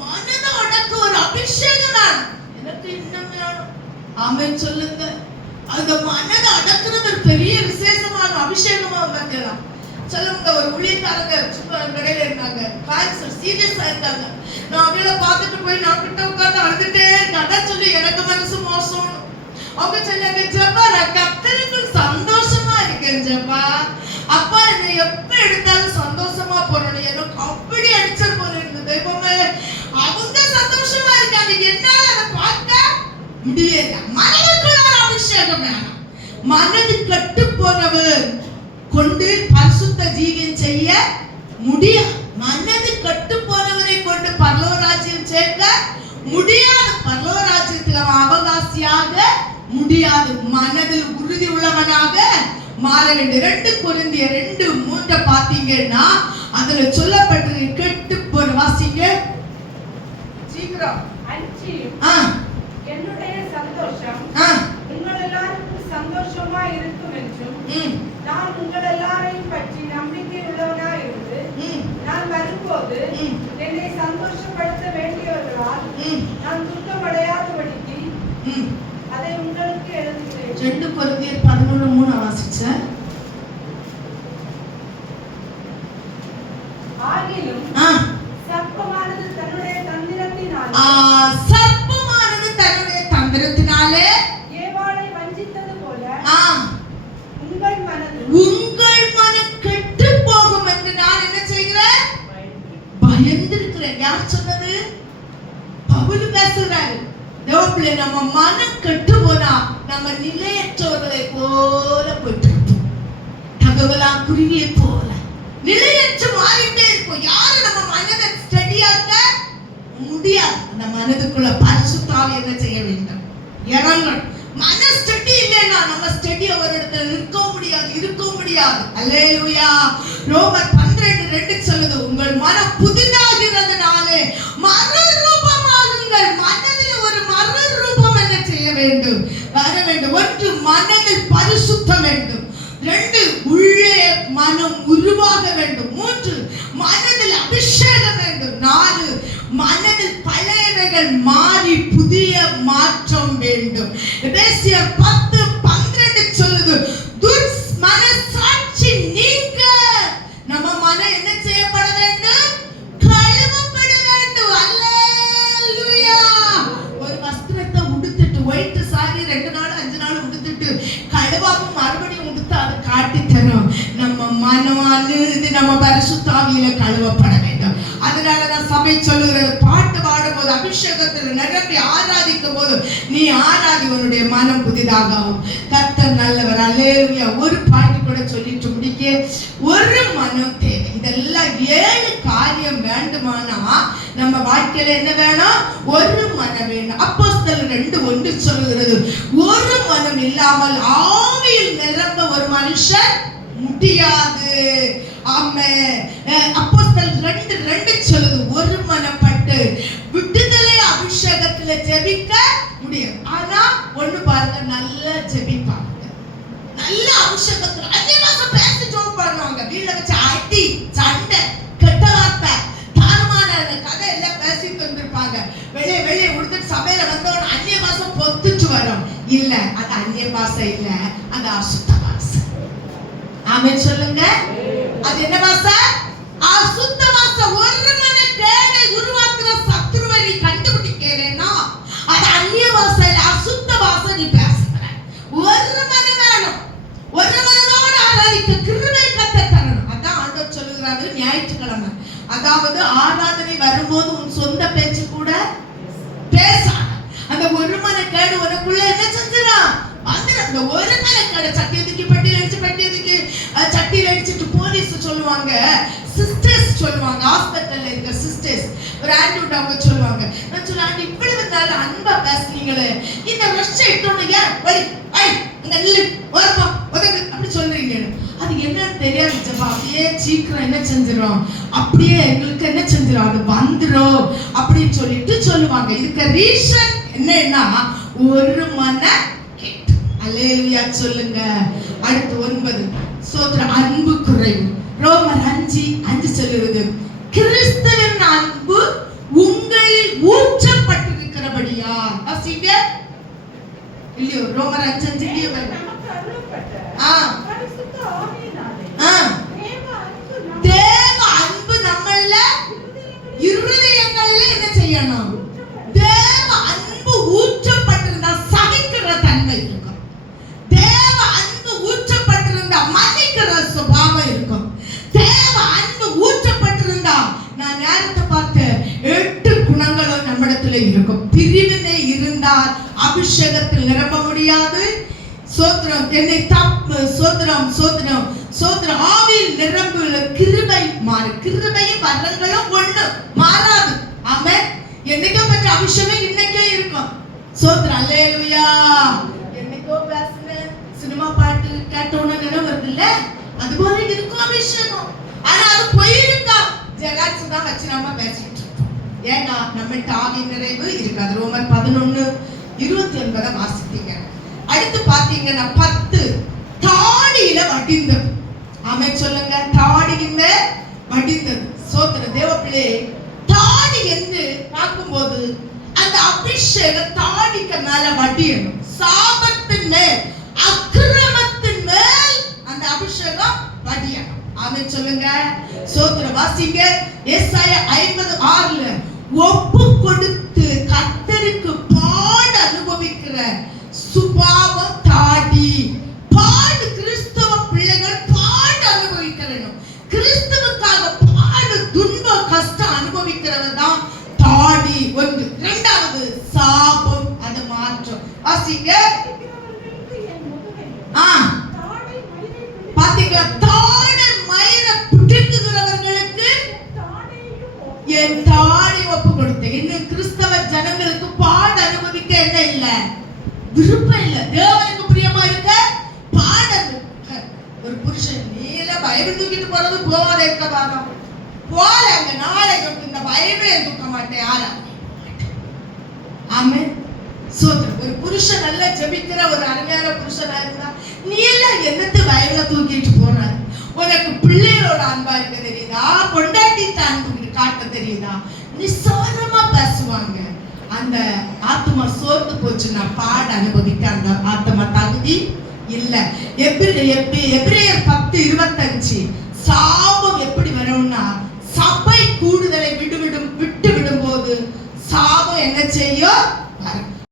மனதை அடக்க ஒரு அபிஷேகம் தான் எனக்கு இன்னும் வேணும். ஆமென் சொல்லுங்க. அந்த மனதை அடக்கிறது ஒரு பெரிய விசேஷமான அபிஷேகமா வைக்கலாம். சொல்லுங்க. ஒரு ஊழியக்காரங்க சும்மா கடையில இருந்தாங்க, கேன்சர் சீரியஸா இருக்காங்க. நான் அவங்கள பார்த்துட்டு போய் நான் கிட்ட உட்கார்ந்து அழுதுட்டே இருக்கேன். அதான் சொல்லி எனக்கு மனசு மோசம். அவங்க சொன்னாங்க, ஜப்பா நான் கர்த்தருக்கு சந்தோஷமா இருக்கேன் ஜப்பா. அப்பா என்னை எப்ப எடுத்தாலும் சந்தோஷமா போறேன். எனக்கு அப்படி அடிச்ச போல இருந்தது. தெய்வமே, அவங்க சந்தோஷமா இருக்காங்க, என்னால அதை பார்க்க முடியல. மனதுக்குள்ள ஒரு அபிஷேகம் வேணும். மனது கட்டு போனவர் கொண்டு பரிசுத்த ஜீவியம் செய்ய முடியாது. மனது கட்டு போனவரை கொண்டு பரலோக ராஜ்யம் சேர்க்க முடியாது. பரலோக ராஜ்யத்தில் அவன் அவகாசியாக முடியாது. மனதில் உறுதி உள்ளவனாக மாற வேண்டும். 2 கொரிந்தியர் 2:3 பாத்தீங்கன்னா அதுல சொல்லப்பட்டிருக்கு கெட்டு போன. வாசிங்க சீக்கிரம். என்னுடைய சந்தோஷம் உங்கள் எல்லாருக்கும் சந்தோஷமா இருக்கும் என்றும் நான் உங்கள் எல்லாரையும் பற்றி நம்பிக்கை உள்ளவனா இருந்து நான் வரும்போது என்னை சந்தோஷப்படுத்த வேண்டியவர்களால் நான் துக்கமடையாதபடிக்கு அதை உங்களுக்கு எழுதுகிறேன். 2 கொரிந்தியர் 11:3 வாசிச்சேன். ஆகிலும் சர்ப்பமானது தன்னுடைய தந்திரத்தினாலே ஏவாளை வஞ்சித்தது போல ஆ, உங்கள் மனம் கெட்டு போகும் என்று நான் என்ன செய்கிறேன்? பயந்திருக்கிறேன். யார் சொன்னது? பவுல் பேசுறாரு. தேவப்பிள்ளை, நம்ம மனம் கெட்டு போனா நம்ம நிலையற்றவர்களை போல போயிட்டு இருப்போம். தகவலா குருவியை போல நிலையற்று மாறிட்டே இருக்கும். யாரும் நம்ம மனதை ஸ்டடியாக்க முடியாது. அந்த மனதுக்குள்ள பரிசுத்த ஆவி என்ன செய்ய வேண்டும்? இறங்கணும். மன ஸ்டடி இல்லைன்னா நம்ம ஸ்டடி ஒரு இடத்துல நிற்க முடியாது, இருக்க முடியாது. அல்லேலூயா. ரோமர் 12:2 சொல்லுது, உங்கள் மனம் புதிதாகிறதுனாலே மறுரூபமாகுங்கள். மனதில் ஒரு மறுரூபம் என்ன செய்ய வேண்டும்? வர வேண்டும். 1, மனதில் பரிசுத்தம் வேண்டும். 2, உள்ளே மனம் உருவாக வேண்டும். 3, மனதில் அபிஷேகம் வேண்டும். 4, மனதில் பழையவைகள் மாறி புதிய மாற்றம் வேண்டும். எபேசியர் 10:12 சொல்லுது, மனசாட்சி நீங்க நம்ம மனம் என்ன செய்யப்பட வேண்டும்? கழுவப்பட வேண்டும். அல்லேலூயா. ஒரு வஸ்திரத்தை உடுத்திட்டு ஒயிட் சாரி 2 நாள் 5 நாள் உடுத்திட்டு கழுவாம மறுபடியும் உடுத்து அதை காட்டி தரும். நம்ம மனமானது நம்ம பரிசுத்த ஆவியில கழுவப்பட வேண்டும். அதனால தான் சபை சொல்லுகிறது, பாட்டு பாடும்போது அபிஷேகத்தில் நிரம்பி ஆராதிக்கும் போது நீ ஆராதி, உன்னுடைய மனம் புதிதாகும். கர்த்தர் நல்லவர். அல்லேலூயா. ஒரு பாட்டு கூட சொல்லிட்டு முடிக்க, ஒரு மனம் தேவை. இதெல்லாம் 7 காரியம் வேண்டுமானா நம்ம வாழ்க்கையில என்ன வேணும்? ஒரு மனம் வேணும். அப்போஸ்தலர் 2:1 சொல்லுகிறது, ஒரு மனம் இல்லாமல் ஆவியில் நிரம்ப ஒரு மனுஷன் முடியாது. ஆமென். அப்போஸ்தலர் 2:2 சொல்லுது, ஒரு மனப்பட்டு விடுதலை அபிஷேகத்துல ஜெபிக்க முடியும். ஆனா ஒண்ணு பாருங்க, நல்லா ஜெபிப்பாங்க, நல்ல அபிஷேகத்துல அன்னிய பாஷை பேசி ஜெபம் பண்ணுவாங்க. வீட்ல வச்சு அடி சண்டை கெட்ட வார்த்தை தாறுமான கதை எல்லாம் பேசிட்டு வந்திருப்பாங்க. வெளியே உடுத்துட்டு சபையில வந்தவன அன்னிய பாஷை பொத்துட்டு வரும். இல்ல, அது அன்னிய பாஷை இல்ல, அது அசுத்த பாஷை. ஆமென் சொல்லுங்க. அது என்ன பாஷை? அசுத்த பாஷை. ஒரு மன கேடை உருவாக்குற சத்துருவை நீ கண்டுபிடிக்கிறேன்னா அது அந்நிய பாஷை இல்ல, அசுத்த பாஷை நீ பேசுற. ஒரு மனம் வேணும். ஒரு மனதோடு ஆராதிக்க கிருபை கர்த்தர் தரணும். அதான் ஆண்டவர் சொல்லுகிறாரு ஞாயிற்றுக்கிழமை, அதாவது ஆராதனை வரும்போது உன் சொந்த பேச்சு கூட பேசாத. அந்த ஒரு மன கேடு உனக்குள்ள என்ன செஞ்சிடும்? அந்த ஒரு மன கேடு சட்டி எதுக்கு பட்டியல் அடிச்சு சட்டியில் அடிச்சுட்டு போலீஸ் சொல்லுவாங்க, சிஸ்டர்ஸ் சொல்லுவாங்க, ஹாஸ்பிட்டல்ல இருக்க சிஸ்டர்ஸ் ஒரு ஆண்டோட அவங்க சொல்லுவாங்க, நான் சொல்லுவாங்க, இவ்வளவு நாள் அன்பா பேசுனீங்களே, இந்த ரஷ்ய இட்டோன்னு ஏன் வழி இங்க நில்லு ஓரமா உதவு அப்படி சொல்றீங்க. அது என்னன்னு தெரியாது ஜப்பா. அப்படியே சீக்கிரம் என்ன செஞ்சிடும்? அப்படியே எங்களுக்கு என்ன செஞ்சிடும்? அது வந்துடும் அப்படின்னு சொல்லிட்டு சொல்லுவாங்க. இதுக்கு ரீசன் என்னன்னா ஒரு மன கேட்டு. அல்லேலூயா சொல்லுங்க. அடுத்து 9, சோதர அன்பு குறைவு. ரோமர் 5:5 சொல்லுகிறது, கிறிஸ்துவின் அன்பு உங்களில் ஊற்றப்பட்டிருக்கிறபடியா. வாசிங்க இல்லையோ? ரோமர் 5:5 இல்லையோ? தேவ அன்பு நம்மள இருதயங்கள்ல என்ன செய்யணும்? தேவ அன்பு ஊற்றப்பட்டிருந்தா சகிக்கிற தன்மை இருக்கும். தேவ அன்பு ஊற்றப்பட்டிருந்தா மன்னிக்கிற சுபாவம் இருக்கும். தேவ அன்பு ஊற்றப்பட்டிருந்தா நான் நேரத்தை பார்த்து 8 குணங்களும் நம்மிடத்துல இருக்கும். பிரிவினை இருந்தால் அபிஷேகத்தில் நிரம்ப முடியாது. சோத்ரம் என்னை தப்பு சோத்ரம் சோத்ரம் சோத்ரம் ஆவியில் நிரம்புள்ள கிருபை மாறு. கிருபையும் வரங்களும் ஒண்ணு மாறாது. ஆமென். என்னைக்கோ பெற்ற அபிஷேகம் இன்னைக்கே இருக்கும். சோத்ரம். அல்லேலூயா. என்னைக்கோ பேசுன சினிமா பாட்டு கேட்டோன்னு நினைவு வருது இல்ல, அது போல இருக்கும் அபிஷேகம். ஆனா அது போயிருக்கா ஜெகாட்ஸ் தான் வச்சு நாம பேசிட்டு இருக்கோம். ஏன்னா நம்மகிட்ட ஆவி நிறைவு இருக்காது. ரோமர் 11:29 வாசித்தீங்க. அடுத்து பாத்தீங்கன்னா 10 தாடியில வடிந்தது. ஆமென் சொல்லுங்க. தாடியில வடிந்தது. சோத்திர தேவப்பிள்ளை, தாடி என்று பார்க்கும்போது அந்த அபிஷேகம் தாடிக்கு மேல வடியணும். சாபத்தின் மேல் அக்கிரமத்தின் மேல் அந்த அபிஷேகம் வடியணும். ஆமென் சொல்லுங்க. சோத்திர வாசிங்க. ஏசாயா 50:6 ஒப்பு கொடுத்து வியாதி ஒன்று. இரண்டாவது சாபம், அது மாற்றம். வாசிங்க. பாத்தீங்களா? தாடை மயிரை பிடிக்குகிறவர்களுக்கு என் தாடை ஒப்பு கொடுத்தேன். இன்னும் கிறிஸ்தவ ஜனங்களுக்கு பாட அனுபவிக்க என்ன இல்ல, விருப்பம் இல்ல. தேவனுக்கு பிரியமா இருக்க பாட. ஒரு புருஷன் நீல பைபிள் தூக்கிட்டு போறது போவாத இருக்க பாருங்க, போலங்க நாளைக்கு இந்த பைபிளை தூக்க மாட்டேன் யாரா. ஆமென். சோதரன், ஒரு புருஷன் நல்லா ஜெபிக்கிற ஒரு அருமையான புருஷனா இருந்தா நீ எல்லாம் என்னத்து பைபிளை தூக்கிட்டு போற? உனக்கு பிள்ளைகளோட அன்பா இருக்க தெரியுதா? பொண்டாட்டிட்ட அன்பு காட்ட தெரியுதா? நிசாரமா பேசுவாங்க. அந்த ஆத்மா சோர்ந்து போச்சுன்னா பாட அனுபவிக்க அந்த ஆத்மா தகுதி இல்ல. எபிரேயர் 10:25 சாபம் எப்படி வரும்னா, சபை கூடுதலை விட்டு விடும் போது சாபம் என்ன செய்யும்?